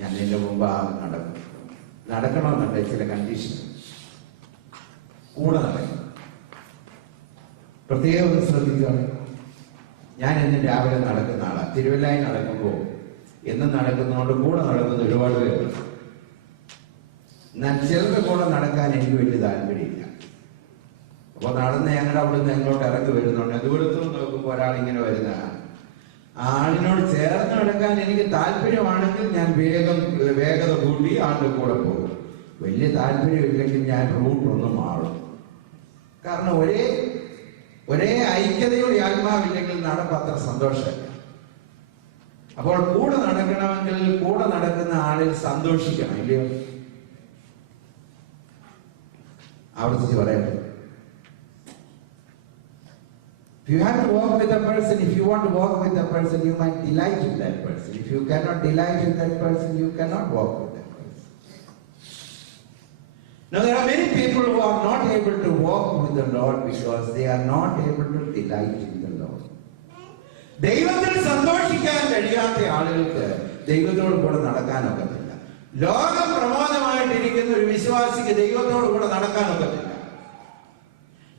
ഞാൻ നിന്റെ മുമ്പാകെ നടക്കണമെന്നുണ്ട് ചില കണ്ടീഷൻ. കൂടെ നടക്കണം. പ്രത്യേകം ശ്രദ്ധിക്കണം. ഞാൻ എന്നും രാവിലെ നടക്കുന്ന ആളാണ്. തിരുവല്ലായി നടക്കുമ്പോൾ എന്നും നടക്കുന്നതുകൊണ്ട് കൂടെ നടക്കുന്ന ഒരുപാട് പേരുണ്ട്. എന്നാൽ ചിലരുടെ കൂടെ നടക്കാൻ എനിക്ക് വലിയ താല്പര്യമില്ല. അപ്പൊ നടന്ന് ഞങ്ങളുടെ അവിടുന്ന് എങ്ങോട്ട് ഇറങ്ങി വരുന്നുണ്ട്. ദൂരത്തും നോക്കുമ്പോൾ ഒരാളിങ്ങനെ വരുന്ന ആളിനോട് ചേർന്ന് നടക്കാൻ എനിക്ക് താല്പര്യമാണെങ്കിൽ ഞാൻ വേഗത കൂട്ടി ആളുടെ കൂടെ പോകും. വലിയ താല്പര്യമില്ലെങ്കിൽ ഞാൻ റൂട്ട് ഒന്ന് മാറും. കാരണം ഒരേ ഐക്യതയുടെ ആത്മാവില്ലെങ്കിൽ നടപ്പ് അത്ര സന്തോഷമല്ല. അപ്പോൾ കൂടെ നടക്കണമെങ്കിൽ കൂടെ നടക്കുന്ന ആളിൽ സന്തോഷിക്കണം, ഇല്ലയോ? ആവർത്തിച്ച് പറയട്ടെ. If you have to walk with a person, if you want to walk with a person, you might delight in that person. If you cannot delight in that person, you cannot walk with that person. Now there are many people who are not able to walk with the Lord because they are not able to delight in the Lord. ദൈവത്തിൽ സന്തോഷിക്കാൻ കഴിയാത്ത ആളുകൾക്ക് ദൈവത്തോട് കൂടെ നടക്കാനൊക്കത്തില്ല. ലോകം പ്രമോദമായിട്ടിരിക്കുന്ന ഒരു വിശ്വാസിക്ക് ദൈവത്തോട് കൂടെ നടക്കാനൊക്കത്തില്ല.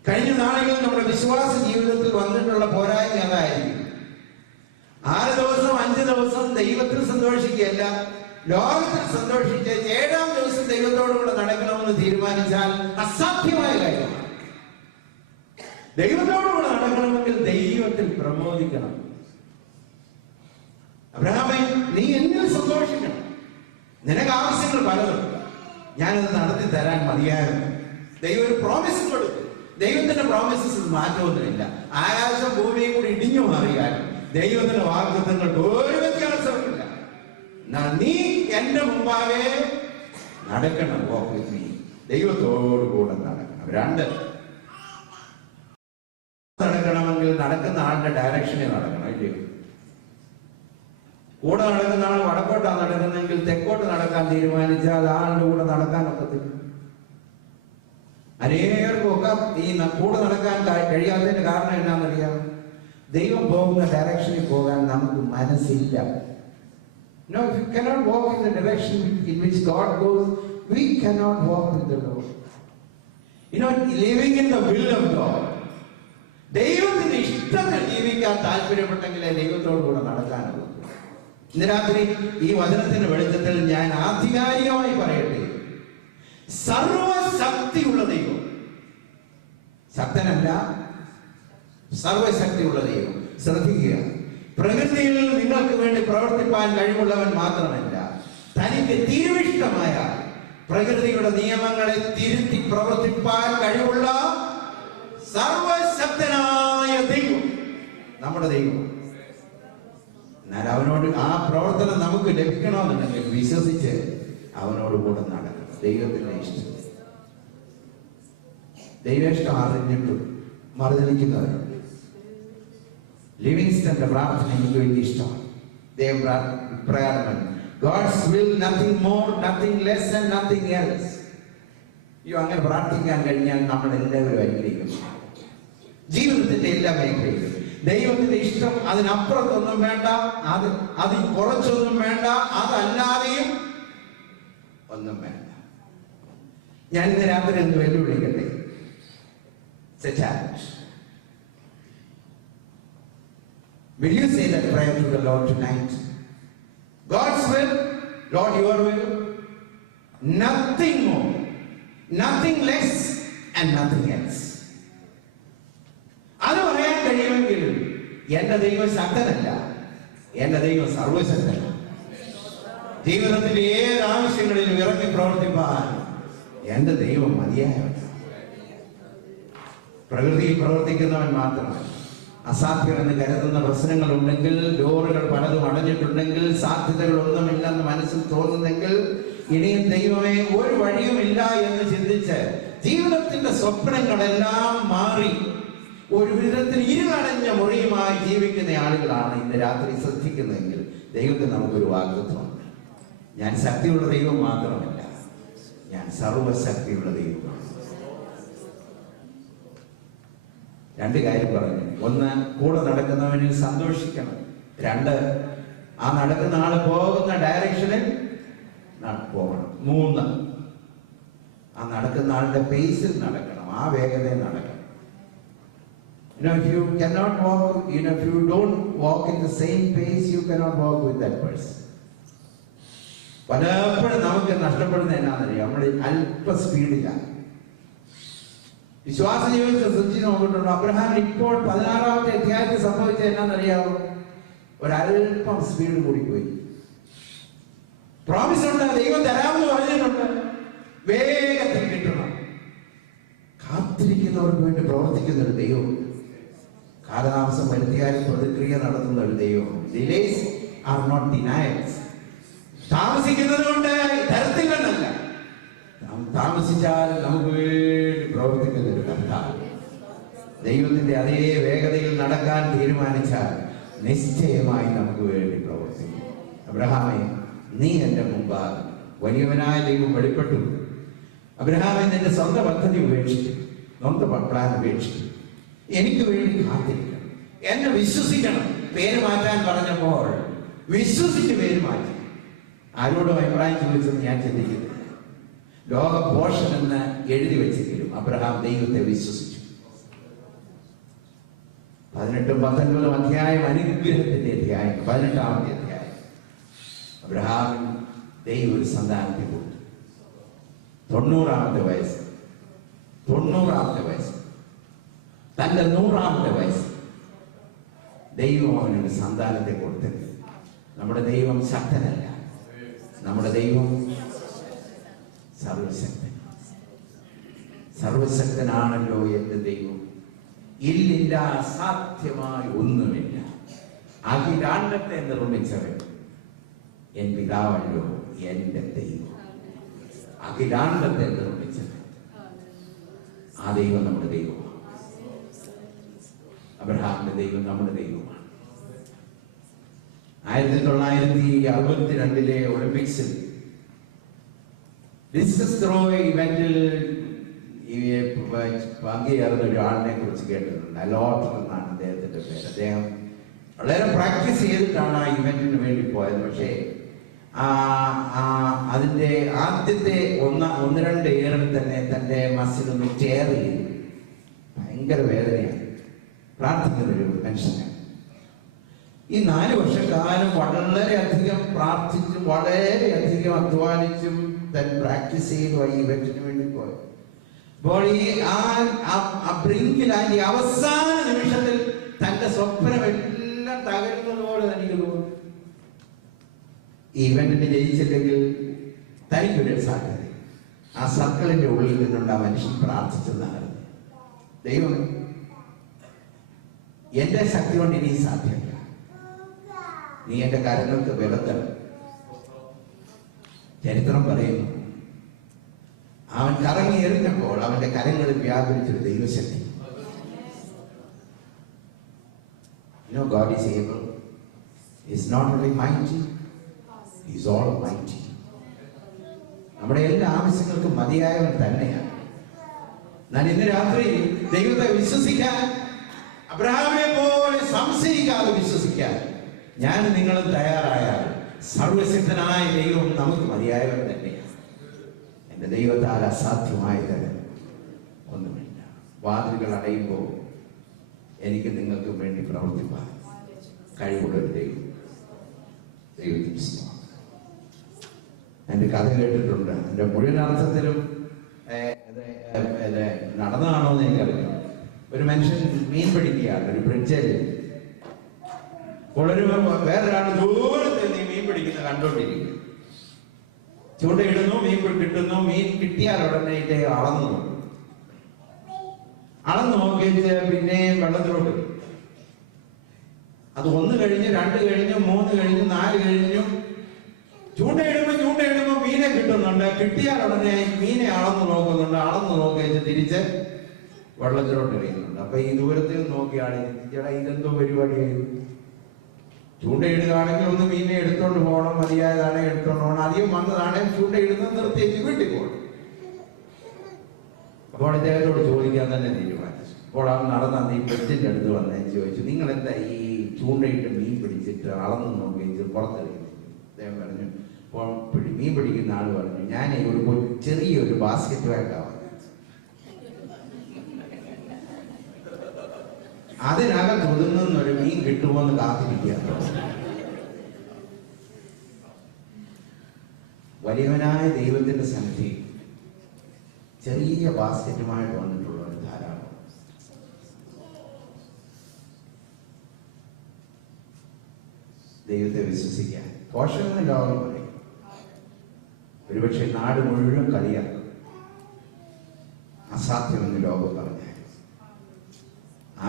കഴിഞ്ഞ നാളുകളിൽ നമ്മുടെ വിശ്വാസ ജീവിതത്തിൽ വന്നിട്ടുള്ള പോരായ്മ അതായിരിക്കും. 6 ദിവസം 5 ദിവസം ദൈവത്തിൽ സന്തോഷിക്കുകയല്ല, ലോകത്തിൽ സന്തോഷിച്ച് 7-ാം ദിവസം ദൈവത്തോടുകൂടെ നടക്കണമെന്ന് തീരുമാനിച്ചാൽ അസാധ്യമായ കാര്യമാണ്. ദൈവത്തോടുകൂടെ നടക്കണമെങ്കിൽ ദൈവത്തിൽ പ്രമോദിക്കണം. അബ്രഹാമേ, നീ എന്നിൽ സന്തോഷിക്കണം. നിനക്ക് ആവശ്യങ്ങൾ പലതുണ്ട്, ഞാനത് നടത്തി തരാൻ മതിയായിരുന്നു. ദൈവം ഒരു പ്രോമിസ് കൊടുത്തു. ദൈവത്തിന്റെ പ്രോമിസസ് മാറ്റമൊന്നുമില്ല. ആകാശം ഭൂമിയും കൂടി ഇടിഞ്ഞു മാറിയാലും ദൈവത്തിന്റെ വാഗ്ദത്തങ്ങൾക്ക് ഒരു വ്യത്യാസമില്ല. നീ എന്റെ മുമ്പാകെ നടക്കണം, walk with me. ദൈവത്തോടു കൂടെ നടക്കണം. രണ്ട്, നടക്കണമെങ്കിൽ നടക്കുന്ന ആളുടെ ഡയറക്ഷനിൽ നടക്കണം, ഇല്ലയോ? കൂടെ നടക്കുന്ന ആൾ വടക്കോട്ടാണ് നടക്കുന്നെങ്കിൽ തെക്കോട്ട് നടക്കാൻ തീരുമാനിച്ചാൽ ആളുടെ കൂടെ നടക്കാൻ ഒക്കത്തില്ല. അനേകർക്കൊക്കെ ഈ കൂടെ നടക്കാൻ കഴിയാത്തതിന്റെ കാരണം എന്താണെന്നറിയാം? ദൈവം പോകുന്ന ഡയറക്ഷനിൽ പോകാൻ നമുക്ക് മനസ്സില്ല. No, if you cannot walk in the direction in which God goes, we cannot walk with the Lord. Living in the will of God. ദൈവത്തിന്റെ ഇഷ്ടത്തിൽ ജീവിക്കാൻ താല്പര്യപ്പെട്ടെങ്കിലേ ദൈവത്തോടു കൂടെ നടക്കാനുള്ളൂ. ഇന്ന് രാത്രി ഈ വചനത്തിന്റെ വെളിച്ചത്തിൽ ഞാൻ ആധികാരികമായി പറയട്ടെ, സർവശക്തിയുള്ള ദൈവം, ശക്തനല്ല, സർവശക്തിയുള്ള ദൈവം. ശ്രദ്ധിക്കുക, പ്രകൃതിയിൽ നിങ്ങൾക്ക് വേണ്ടി പ്രവർത്തിപ്പാൻ കഴിവുള്ളവൻ മാത്രമല്ല, തനിക്ക് തിരുവിഷ്ടമായ പ്രകൃതിയുടെ നിയമങ്ങളെ തിരുത്തി പ്രവർത്തിപ്പാൻ കഴിവുള്ള സർവശക്തനായ ദൈവം നമ്മുടെ ദൈവം. എന്നാൽ അവനോട് ആ പ്രവർത്തനം നമുക്ക് ലഭിക്കണമെന്നുണ്ടെങ്കിൽ വിശ്വസിച്ച് അവനോട് കൂടെ നടക്കണം. ദൈവത്തിന്റെ ഇഷ്ടം, ദൈവേഷ്ടം അറിഞ്ഞിട്ടും മറുതലിക്കുന്നവരുണ്ട്. ലിവിങ്സ്റ്റന്റെ പ്രാർത്ഥന എനിക്ക് വലിയ ഇഷ്ടമാണ്. പ്രകാരം God's will, nothing more, nothing less and nothing else. അങ്ങനെ പ്രാർത്ഥിക്കാൻ കഴിഞ്ഞാൽ നമ്മൾ എല്ലാവരും അനുഗ്രഹിക്കും. ജീവിതത്തിന്റെ എല്ലാ മേഖലയിലും ദൈവത്തിന്റെ ഇഷ്ടം, അതിനപ്പുറത്തൊന്നും വേണ്ട, അതിൽ കുറച്ചൊന്നും വേണ്ട, അതല്ലാതെയും ഒന്നും വേണ്ട. ഞാൻ ഇന്ന് രാത്രി ഒന്ന് വെല്ലുവിളിക്കട്ടെ. Will you say that prayer to the Lord tonight? God's will, Lord, your will, nothing more, nothing less and nothing else. അത് പറയാൻ കഴിയുമെങ്കിൽ എന്റെ ദൈവം ശക്തനല്ല, എന്റെ ദൈവം സർവശക്തനാണ്. ജീവിതത്തിൽ ഏത് ആവശ്യങ്ങളിലും ഇറങ്ങി പ്രവർത്തിപ്പാൻ എന്റെ ദൈവം മതിയായവൻ. പ്രകൃതിയിൽ പ്രവർത്തിക്കുന്നവൻ മാത്രമല്ല, അസാധ്യമെന്ന് കരുതുന്ന പ്രശ്നങ്ങൾ ഉണ്ടെങ്കിൽ, ഡോറുകൾ പലതും അടഞ്ഞിട്ടുണ്ടെങ്കിൽ, സാധ്യതകളൊന്നുമില്ലെന്ന് മനസ്സിൽ തോന്നുന്നെങ്കിൽ, ഇനിയും ദൈവമേ ഒരു വഴിയുമില്ല എന്ന് ചിന്തിച്ച് ജീവിതത്തിന്റെ സ്വപ്നങ്ങളെല്ലാം മാറി ഒരു വിധത്തിൽ ഇരുളടഞ്ഞ മൊഴിയുമായി ജീവിക്കുന്ന ആളുകളാണ് ഇന്ന് രാത്രി ശ്രദ്ധിക്കുന്നതെങ്കിൽ ദൈവത്തിന് നമുക്കൊരു വാഗ്ദത്തമുണ്ട്. ഞാൻ ശക്തിയുള്ള ദൈവം മാത്രമല്ല, ഞാൻ സർവശക്തിയുള്ള ദൈവമാണ്. രണ്ട് കാര്യം പറഞ്ഞു. ഒന്ന്, കൂടെ നടക്കുന്നവനിൽ സന്തോഷിക്കണം. രണ്ട്, ആ നടക്കുന്ന ആള് പോകുന്ന ഡയറക്ഷനിൽ പോകണം. മൂന്ന്, ആ നടക്കുന്ന ആളുടെ പേസിൽ നടക്കണം, ആ വേഗതയിൽ നടക്കണം. If you cannot walk, if you don't walk in the same pace, you cannot walk with that person. പലപ്പോഴും നമുക്ക് നഷ്ടപ്പെടുന്ന എന്നാന്നറിയാം, നമ്മൾ അല്പ സ്പീഡിലാണ്. വിശ്വാസ ജീവിതത്തെ ശ്രദ്ധിച്ച് നോക്കിയിട്ടുണ്ടോ? അബ്രഹാമിന് ഇപ്പോൾ 16-ാമത്തെ അധ്യായത്തിൽ സംഭവിച്ചത് എന്നാന്നറിയാമോ? ഒരല്പം സ്പീഡ് കൂടിപ്പോയി. പ്രോമിസ് ഉണ്ട്, ദൈവം തരാമെന്ന് പറഞ്ഞിട്ടുണ്ട്, വേഗത്തിൽ കിട്ടണം. കാത്തിരിക്കുന്നവർക്ക് വേണ്ടി പ്രവർത്തിക്കുന്ന ഒരു ദൈവം, കാലതാമസം വരുത്തിയാലും പ്രതിക്രിയ നടത്തുന്ന ഒരു ദൈവം. Delays are not denials. താമസിക്കുന്നത് കൊണ്ട് തരത്തില്ലെന്നല്ല, താമസിച്ചാൽ നമുക്ക് വേണ്ടി പ്രവർത്തിക്കുന്ന ഒരു കർത്താവ്. ദൈവത്തിന്റെ അതേ വേഗതയിൽ നടക്കാൻ തീരുമാനിച്ചാൽ നിശ്ചയമായി നമുക്ക് വേണ്ടി പ്രവർത്തിക്കും. അബ്രഹാമേ, നീ എന്റെ മുമ്പാകെ വലിയവനായ ദൈവം വെളിപ്പെട്ടു. അബ്രഹാമേ, നിന്റെ സ്വന്തം പദ്ധതി ഉപേക്ഷിച്ചു, സ്വന്തം പ്ലാൻ ഉപേക്ഷിച്ചു, എനിക്ക് വേണ്ടി കാത്തിരിക്കണം, എന്നെ വിശ്വസിക്കണം. പേര് മാറ്റാൻ പറഞ്ഞപ്പോൾ വിശ്വസിച്ച് പേര് മാറ്റി. ആരോടും അഭിപ്രായം ചോദിച്ചെന്ന് ഞാൻ ചിന്തിക്കുന്നു. ലോകപോഷൻ എന്ന് എഴുതി വെച്ചെങ്കിലും അബ്രഹാം ദൈവത്തെ വിശ്വസിച്ചു. 18-19 അധ്യായം അനുഗ്രഹത്തിന്റെ അധ്യായം. 18-ാമത്തെ അധ്യായം അബ്രഹാമിന് ദൈവം ഒരു സന്താനത്തെ കൊടുത്തു. 90-ാമത്തെ വയസ്സ്, തന്റെ 100-ാമത്തെ വയസ്സ് ദൈവം അവനൊരു സന്താനത്തെ കൊടുത്തത്. നമ്മുടെ ദൈവം ശക്തനല്ല, നമ്മുടെ ദൈവം സർവശക്തനാണല്ലോ എന്റെ ദൈവം. ഇല്ലില്ല, അസാധ്യമായി ഒന്നുമില്ല. അഖിലാണ്ടത്തെ നിർമ്മിച്ചവൻ എൻ പിതാവല്ലോ എന്റെ ദൈവം. അഖിലാണ്ടത്തെ നിർമ്മിച്ചവൻ ആ ദൈവം നമ്മുടെ ദൈവമാണ്. അബ്രഹാമിന്റെ ദൈവം നമ്മുടെ ദൈവമാണ്. 1962 ഒളിമ്പിക്സിൽ ഡിസ്കസ് ത്രോ ഇവന്റിൽ പങ്കുചേർന്ന ഒരാളിനെ കുറിച്ച് കേട്ടിട്ടുണ്ട്. അലോട്ടർ എന്നാണ് അദ്ദേഹത്തിന്റെ പേര്. അദ്ദേഹം വളരെ പ്രാക്ടീസ് ചെയ്തിട്ടാണ് ആ ഇവന്റിന് വേണ്ടി പോയത്. പക്ഷേ അതിന്റെ ആദ്യത്തെ ഒന്ന് രണ്ട് ഏറിൽ തന്നെ തന്റെ മസിലൊന്ന് ടേർ ചെയ്തു. ഭയങ്കര വേദനയാണ്. പ്രാർത്ഥിക്കുന്നൊരു മനുഷ്യനാണ്. ഈ 4 വർഷക്കാലം വളരെയധികം പ്രാർത്ഥിച്ചും വളരെയധികം അധ്വാനിച്ചും തൻ പ്രാക്ടീസ് ചെയ്തു ഈ ഇവന്റിന് വേണ്ടി പോയത്. അപ്പോൾ ഈ ബ്രിങ്കിൽ ഈ അവസാന നിമിഷത്തിൽ തന്റെ സ്വപ്നമെല്ലാം തകരുന്നത് പോലെ തനിക്ക് തോന്നുന്നു. ഈ ഇവന്റിന് ജയിച്ചില്ലെങ്കിൽ തനിക്കൊരു സാധ്യത. ആ സർക്കിളിന്റെ ഉള്ളിൽ നിന്നുകൊണ്ട് ആ മനുഷ്യൻ പ്രാർത്ഥിച്ചതാണ്, ദൈവം എന്റെ ശക്തി കൊണ്ട് ഇനി സാധ്യമല്ല, നീ എന്റെ കാര്യങ്ങൾക്ക് ബലത്തണം. ചരിത്രം പറയുന്നു, അവൻ കറങ്ങി എറിഞ്ഞപ്പോൾ അവന്റെ കരങ്ങളിൽ വ്യാപരിച്ചൊരു ദൈവശക്തി. God is able. He's not only mighty, He's almighty. നമ്മുടെ എല്ലാ ആവശ്യങ്ങൾക്കും മതിയായവൻ തന്നെയാണ്. ഞാൻ ഇന്ന് രാത്രി ദൈവത്തെ വിശ്വസിക്കാൻ, അബ്രഹാമിനെ പോലെ സംശയിക്കാതെ വിശ്വസിക്കാൻ ഞാൻ നിങ്ങളും തയ്യാറായാൽ സർവശക്തനായ ദൈവം നമുക്ക് മതിയായവൻ തന്നെയാണ്. എന്റെ ദൈവത്താൽ അസാധ്യമായത് ഒന്നുമില്ല. വാതിലുകൾ അടയുമ്പോൾ എനിക്ക് നിങ്ങൾക്ക് വേണ്ടി പ്രവർത്തിപ്പാൻ കഴിവുള്ള ഒരു ദൈവം. എന്റെ കഥ കേട്ടിട്ടുണ്ട്. എന്റെ മുഴുവൻ അർത്ഥത്തിലും നടന്നതാണോ എന്ന് എനിക്കറിയാം. ഒരു മനുഷ്യൻ മീൻ പിടിക്കുകയാണ് ഒരു ബ്രിഡ്ജിൽ. വേറൊരാൾ ദൂരത്തിൽ നീ മീൻ പിടിക്കുന്ന കണ്ടോണ്ടിരിക്കും. ചൂണ്ടയിടുന്നു, മീൻ കിട്ടുന്നു. മീൻ കിട്ടിയാൽ ഉടനെ അളന്നു നോക്കിയിട്ട് പിന്നെ വെള്ളത്തിലോട്ട്. അത് 1 കഴിഞ്ഞ് 2 കഴിഞ്ഞു 3 കഴിഞ്ഞു 4 കഴിഞ്ഞു. ചൂണ്ടയിടുമ്പോ മീനെ കിട്ടുന്നുണ്ട്. കിട്ടിയാൽ ഉടനെ മീനെ അളന്നു നോക്കുന്നുണ്ട്. അളന്നു നോക്കിയിട്ട് തിരിച്ച് വെള്ളത്തിലോട്ട് എറിയുന്നുണ്ട്. അപ്പൊ ഈ ദൂരത്തിൽ നോക്കിയാണ് ചേട്ടാ ഇതെന്തോ പരിപാടിയായിരുന്നു. ചൂണ്ടയിടുകയാണെങ്കിൽ ഒന്ന് മീനെ എടുത്തോണ്ട് പോകണം, മതിയായതാണെ എടുത്തോണ്ട് പോകണം. അധികം വന്നതാണെങ്കിൽ ചൂണ്ടയിടുന്നത് നിർത്തിയിട്ട് വീട്ടിൽ പോകണം. അപ്പോൾ ഇദ്ദേഹത്തോട് ചോദിക്കാൻ തന്നെ തീരുമാനിച്ചു. അപ്പോൾ അവൻ നടന്ന ഈ ബ്രിഡ്ജിന്റെ അടുത്ത് വന്നേന്ന് ചോദിച്ചു, നിങ്ങൾ എന്താ ഈ ചൂണ്ടയിട്ട് മീൻ പിടിച്ചിട്ട് അളന്നു നോക്കിയിട്ട് പുറത്തെറിയുന്നു? അദ്ദേഹം പറഞ്ഞു, അപ്പോൾ മീൻ പിടിക്കുന്ന ആള് പറഞ്ഞു, ഞാൻ ഒരു ചെറിയൊരു ബാസ്കറ്റുമായിട്ടാണ് അതിനകത്ത് ഒതുങ്ങുന്നൊരു മീൻ കിട്ടുമോ എന്ന് കാത്തിരിക്കുക. വലിയവനായ ദൈവത്തിന്റെ സന്നിധി ചെറിയ ബാസ്കറ്റുമായിട്ട് വന്നിട്ടുള്ളവർ ധാരാളം. ദൈവത്തെ വിശ്വസിക്കാൻ പോഷകമെന്ന് ലോകം പറയും. ഒരുപക്ഷെ നാട് മുഴുവൻ കളിയാക്കും. അസാധ്യമെന്ന് ലോകം പറഞ്ഞാൽ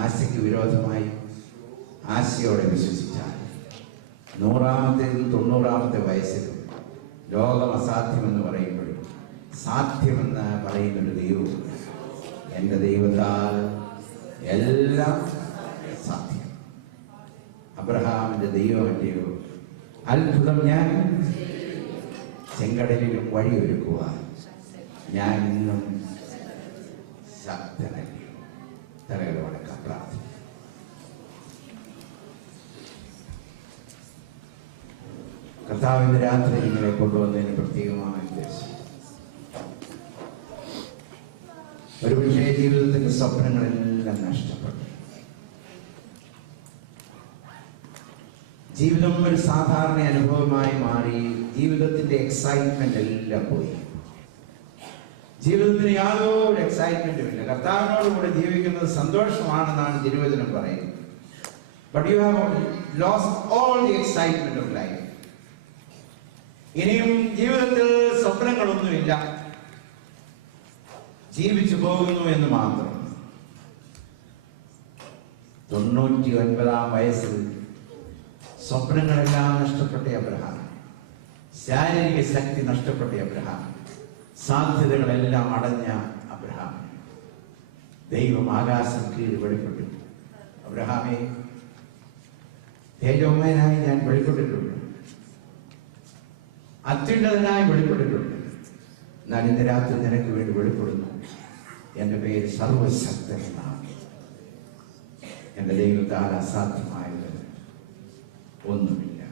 ആശയ്ക്ക് വിരോധമായി ആശയോടെ വിശ്വസിച്ചാൽ 100-ാമത്തേതും 90-ാമത്തെ വയസ്സിലും ലോകം അസാധ്യമെന്ന് പറയുമ്പോഴും സാധ്യമെന്ന് പറയുന്നൊരു ദൈവവും എൻ്റെ ദൈവത്താൽ എല്ലാം സാധ്യം. അബ്രഹാമിന്റെ ദൈവമല്ലയോ അത്ഭുതം ഞാൻ ചെങ്കടലിലും വഴിയൊരുക്കുവാൻ ഞാൻ ഇന്നും ശക്തനല്ലയോ. തലകളോടെ പ്രാർത്ഥന. കർത്താവിന്റെ രാത്രി നിങ്ങളെ കൊണ്ടുവന്നതിന് പ്രത്യേകമായ ഉദ്ദേശം, ഒരുപക്ഷേ ജീവിതത്തിന്റെ സ്വപ്നങ്ങളെല്ലാം നഷ്ടപ്പെട്ടു. ജീവിതം ഒരു സാധാരണ അനുഭവമായി മാറി. ജീവിതത്തിന്റെ എക്സൈറ്റ്മെന്റ് എല്ലാം പോയി. ജീവിതത്തിന് യാതൊരു എക്സൈറ്റ്മെന്റും ഇല്ല. കർത്താവിനോട് കൂടെ ജീവിക്കുന്നത് സന്തോഷമാണെന്നാണ് തിരുവചനം പറയുന്നത്. But you have lost all the excitement of life. ഇനിയും ജീവിതത്തിൽ സ്വപ്നങ്ങളൊന്നുമില്ല, ജീവിച്ചു പോകുന്നു എന്ന് മാത്രം. 99-ാം വയസ്സിൽ സ്വപ്നങ്ങളെല്ലാം നഷ്ടപ്പെട്ട അബ്രഹാം, ശാരീരിക ശക്തി നഷ്ടപ്പെട്ട അബ്രഹാം, സാധ്യതകളെല്ലാം അടഞ്ഞ അബ്രഹാം, ദൈവം ആകാശം കീഴ് വെളിപ്പെട്ടു. അബ്രഹാമേ, തേജോമയനായി ഞാൻ വെളിപ്പെട്ടിട്ടുണ്ട്, അത്യുന്നതനായി വെളിപ്പെട്ടിട്ടുണ്ട്. എന്നാൽ ഇന്ന് രാത്രി നിനക്ക് വേണ്ടി വെളിപ്പെടുന്നു. എൻ്റെ പേര് സർവശക്തൻ എന്നാണ്. എൻ്റെ ദൈവത്താൽ അസാധ്യമായത് ഒന്നുമില്ല.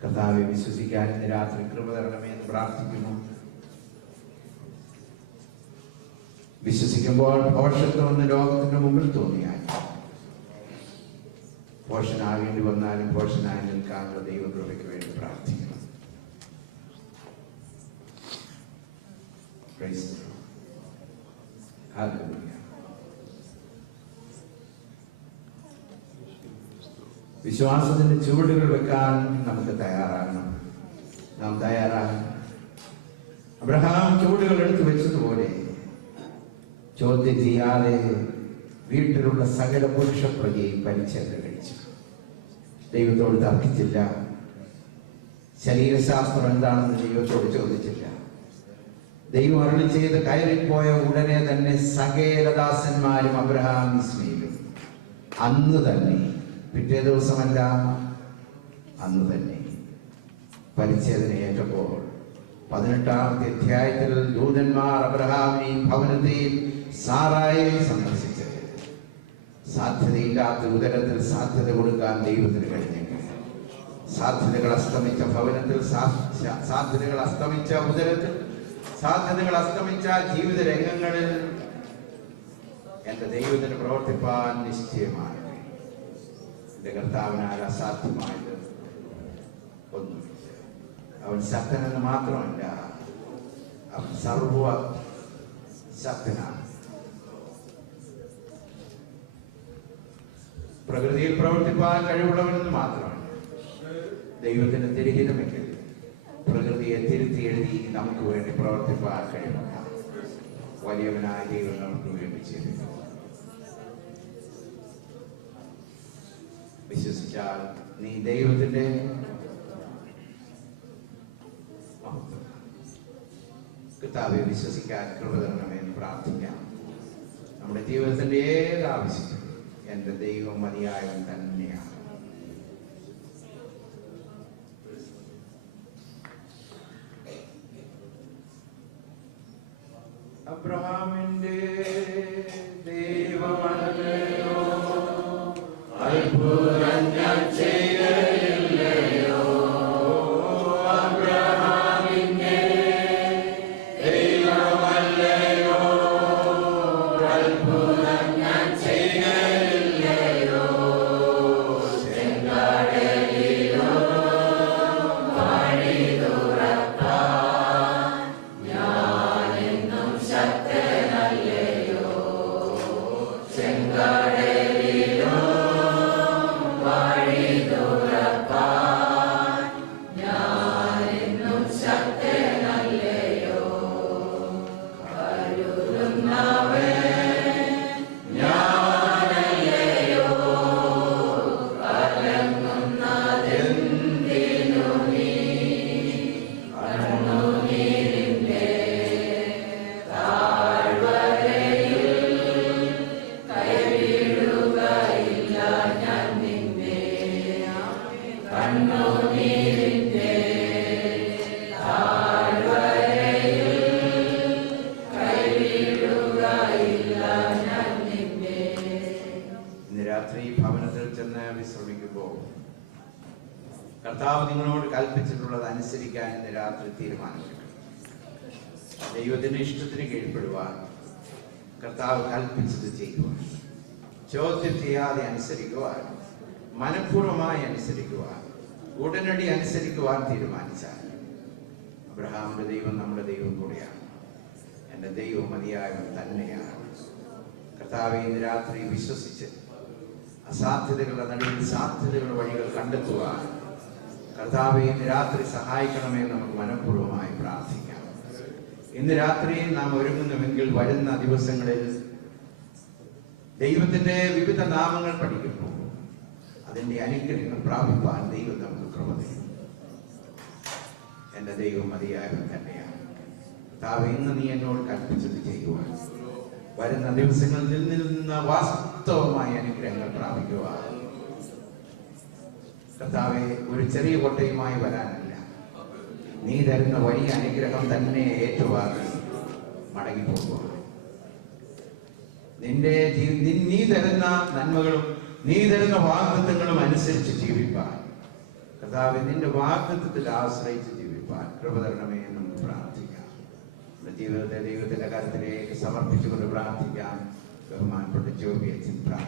കർത്താവെ, വിശ്വസിക്കാൻ ഇന്ന് രാത്രി കൃപ തരണമേ എന്ന് പ്രാർത്ഥിക്കുന്നു. വിശ്വസിക്കുമ്പോൾ പോഷത്വമെന്ന് ലോകത്തിന്റെ മുമ്പിൽ തോന്നിയാൽ പോഷനാകേണ്ടി വന്നാലും പോഷനായി നിൽക്കാനുള്ള ദൈവകൃപയ്ക്ക് വേണ്ടി പ്രാർത്ഥിക്കണം. വിശ്വാസത്തിന്റെ ചുവടുകൾ വെക്കാൻ നമുക്ക് തയ്യാറാകണം. നാം തയ്യാറാകണം. അബ്രഹാം ചുവടുകൾ എടുത്തു വെച്ചതുപോലെ ചോദ്യം ചെയ്യാതെ വീട്ടിലുള്ള സകല പുരുഷ പ്രജയും പരിച്ഛേദന കഴിച്ചു. ദൈവത്തോട് തർക്കിച്ചില്ല. ശരീരശാസ്ത്രം എന്താണെന്ന് ദൈവത്തോട് ചോദിച്ചില്ല. ദൈവം അരുളി ചെയ്ത് കയറിപ്പോയ ഉടനെ തന്നെ സകലദാസന്മാരും അബ്രഹാം ഇസ്മയിലും അന്ന് തന്നെ, പിറ്റേ ദിവസമല്ല, അന്ന് തന്നെ പരിച്ഛേദന ഏറ്റപ്പോൾ 18-ാമത്തെ അധ്യായത്തിൽ ദൂതന്മാർ അബ്രഹാമിനെയും ഭവനത്തെയും സാറായെയും സന്ദർശിച്ചത് സാധ്യതയില്ലാത്ത ഉദരത്തിൽ സാധ്യത കൊടുക്കാൻ ദൈവത്തിന് കഴിഞ്ഞെങ്കിൽ, സാധ്യതകൾ അസ്തമിച്ച ഭവനത്തിൽ, സാധ്യതകൾ അസ്തമിച്ച ഉദരത്തിൽ, സാധ്യതകൾ അസ്തമിച്ച ജീവിത രംഗങ്ങളിൽ എന്റെ ദൈവത്തിന് പ്രവർത്തിപ്പാൻ നിശ്ചയമാണ്. എന്റെ കർത്താവിനാൽ അസാധ്യമായത് ഒന്നുമില്ല. അവൻ ശക്തനെന്ന് മാത്രമല്ല, അവൻ സർവ ശക്തനാണ്. പ്രകൃതിയിൽ പ്രവർത്തിപ്പാൻ കഴിവുള്ളവനെന്ന് മാത്രമല്ല, ദൈവത്തിന്റെ തിരിഹിതമെങ്കിൽ പ്രകൃതിയെ തിരുത്തി എഴുതി നമുക്ക് വേണ്ടി പ്രവർത്തിപ്പാൻ കഴിവുള്ള വലിയവനായ ദൈവം നമുക്ക് വേണ്ടി ചെയ്തിട്ടുണ്ട്. വിശ്വസിച്ചാൽ നീ ദൈവത്തിന്റെ കർത്താവെ വിശ്വസിക്കാൻ കൃപ തരണമെന്ന് പ്രാർത്ഥിക്കാം. നമ്മുടെ ജീവിതത്തിന്റെ ഏത് ആവശ്യത്തിനും എന്റെ ദൈവം മതിയായവൻ തന്നെയാണ്. അബ്രഹാമിന്റെ ദൈവമല്ലയോ, അത്ഭുതം ഞാൻ ചെയ്യയില്ലയോ. അബ്രഹാമിന്റെ ദൈവമല്ലയോ, അത്ഭുതം ഞാൻ ചെയ്യയില്ലയോ. ചെങ്കടലിലോ വഴി തുറപ്പാൻ ഞാനെന്നും ശക്തനല്ലയോ. ചെങ്കടലിലോ വഴി തുറപ്പാൻ ഞാനെന്നും ശക്തനല്ലയോ. കരുതുന്നവൻ ഞാനല്ലയോ. കലങ്ങുന്നതെന്തിനു നീ കണ്ണുനീരിന്റെ താഴ്വരയിൽ കൈവിടുകയില്ല ഞാൻ നിന്നെ. കണ്ണുനീരിന്റെ താഴ്വരയിൽ കൈവിടുകയില്ല ഞാൻ നിന്നെ. ഇന്ന് രാത്രി ഭവനത്തിൽ ചെന്ന് വിശ്രമിക്കുമ്പോൾ കർത്താവ് നിങ്ങളോട് കൽപ്പിച്ചിട്ടുള്ളത് അനുസരിക്കാൻ ഇന്ന് രാത്രി തീരുമാനിക്കണം. ദൈവത്തിന്റെ ഇഷ്ടത്തിന് കീഴ്പ്പെടുവാൻ, കർത്താവ് കൽപ്പിച്ചത് ചെയ്യുവാൻ, ചോദ്യം ചെയ്യാതെ അനുസരിക്കുവാൻ, മനഃപൂർവ്വമായി അനുസരിക്കുവാൻ, ഉടനടി അനുസരിക്കുവാൻ തീരുമാനിച്ചാൽ അബ്രഹാമിന്റെ ദൈവം നമ്മുടെ ദൈവം കൂടെയാണ്. എന്റെ ദൈവം മതിയായവൻ തന്നെയാണ്. കർത്താവെ, ഇന്ന് രാത്രി വിശ്വസിച്ച് അസാധ്യതകളുടെ നടുവിൽ സാധ്യതകളുടെ വഴികൾ കണ്ടെത്തുവാൻ കർത്താവെ ഇന്ന് രാത്രി സഹായിക്കണമേ. നമുക്ക് മനഃപൂർവ്വമായി പ്രാർത്ഥിക്കാം. ഇന്ന് രാത്രി നാം ഒരുങ്ങുന്നുവെങ്കിൽ വരുന്ന ദിവസങ്ങളിൽ ദൈവത്തിന്റെ വിവിധ നാമങ്ങൾ പഠിക്കുമ്പോൾ അതിൻ്റെ അനുഗ്രഹങ്ങൾ പ്രാപിപ്പാൻ ദൈവം നമുക്ക് കൃപ തരും. എൻ്റെ ദൈവം മതിയായവൻ തന്നെയാണ്. കർത്താവേ, ഇന്ന് നീ എന്നോട് കൽപ്പിച്ചത് ചെയ്യുവാൻ, വരുന്ന ദിവസങ്ങളിൽ നിന്ന് വാസ്തവമായ അനുഗ്രഹങ്ങൾ പ്രാപിക്കുവാൻ കർത്താവെ ഒരു ചെറിയ കൊട്ടയുമായി വരാനല്ല, നീ തരുന്ന വലിയ അനുഗ്രഹം തന്നെ ഏറ്റുവാങ്ങി മടങ്ങിപ്പോകുക. നീ തരുന്ന നന്മകളും നീ തരുന്ന വാഗ്ദത്തങ്ങളും അനുസരിച്ച് ജീവിപ്പാൻ കർത്താവെ, നിന്റെ വാഗ്ദത്തത്തിൽ ആശ്രയിച്ച് ജീവിപ്പാൻ കൃപ തരണമേ എന്ന് നമുക്ക് പ്രാർത്ഥിക്കാം. ജീവിതത്തെ ദൈവത്തിന്റെ കരത്തിലേക്ക് സമർപ്പിച്ചുകൊണ്ട് പ്രാർത്ഥിക്കാം. ബഹുമാനപ്പെട്ട ജോബിയത്തിൽ പ്രാർത്ഥിക്കാം.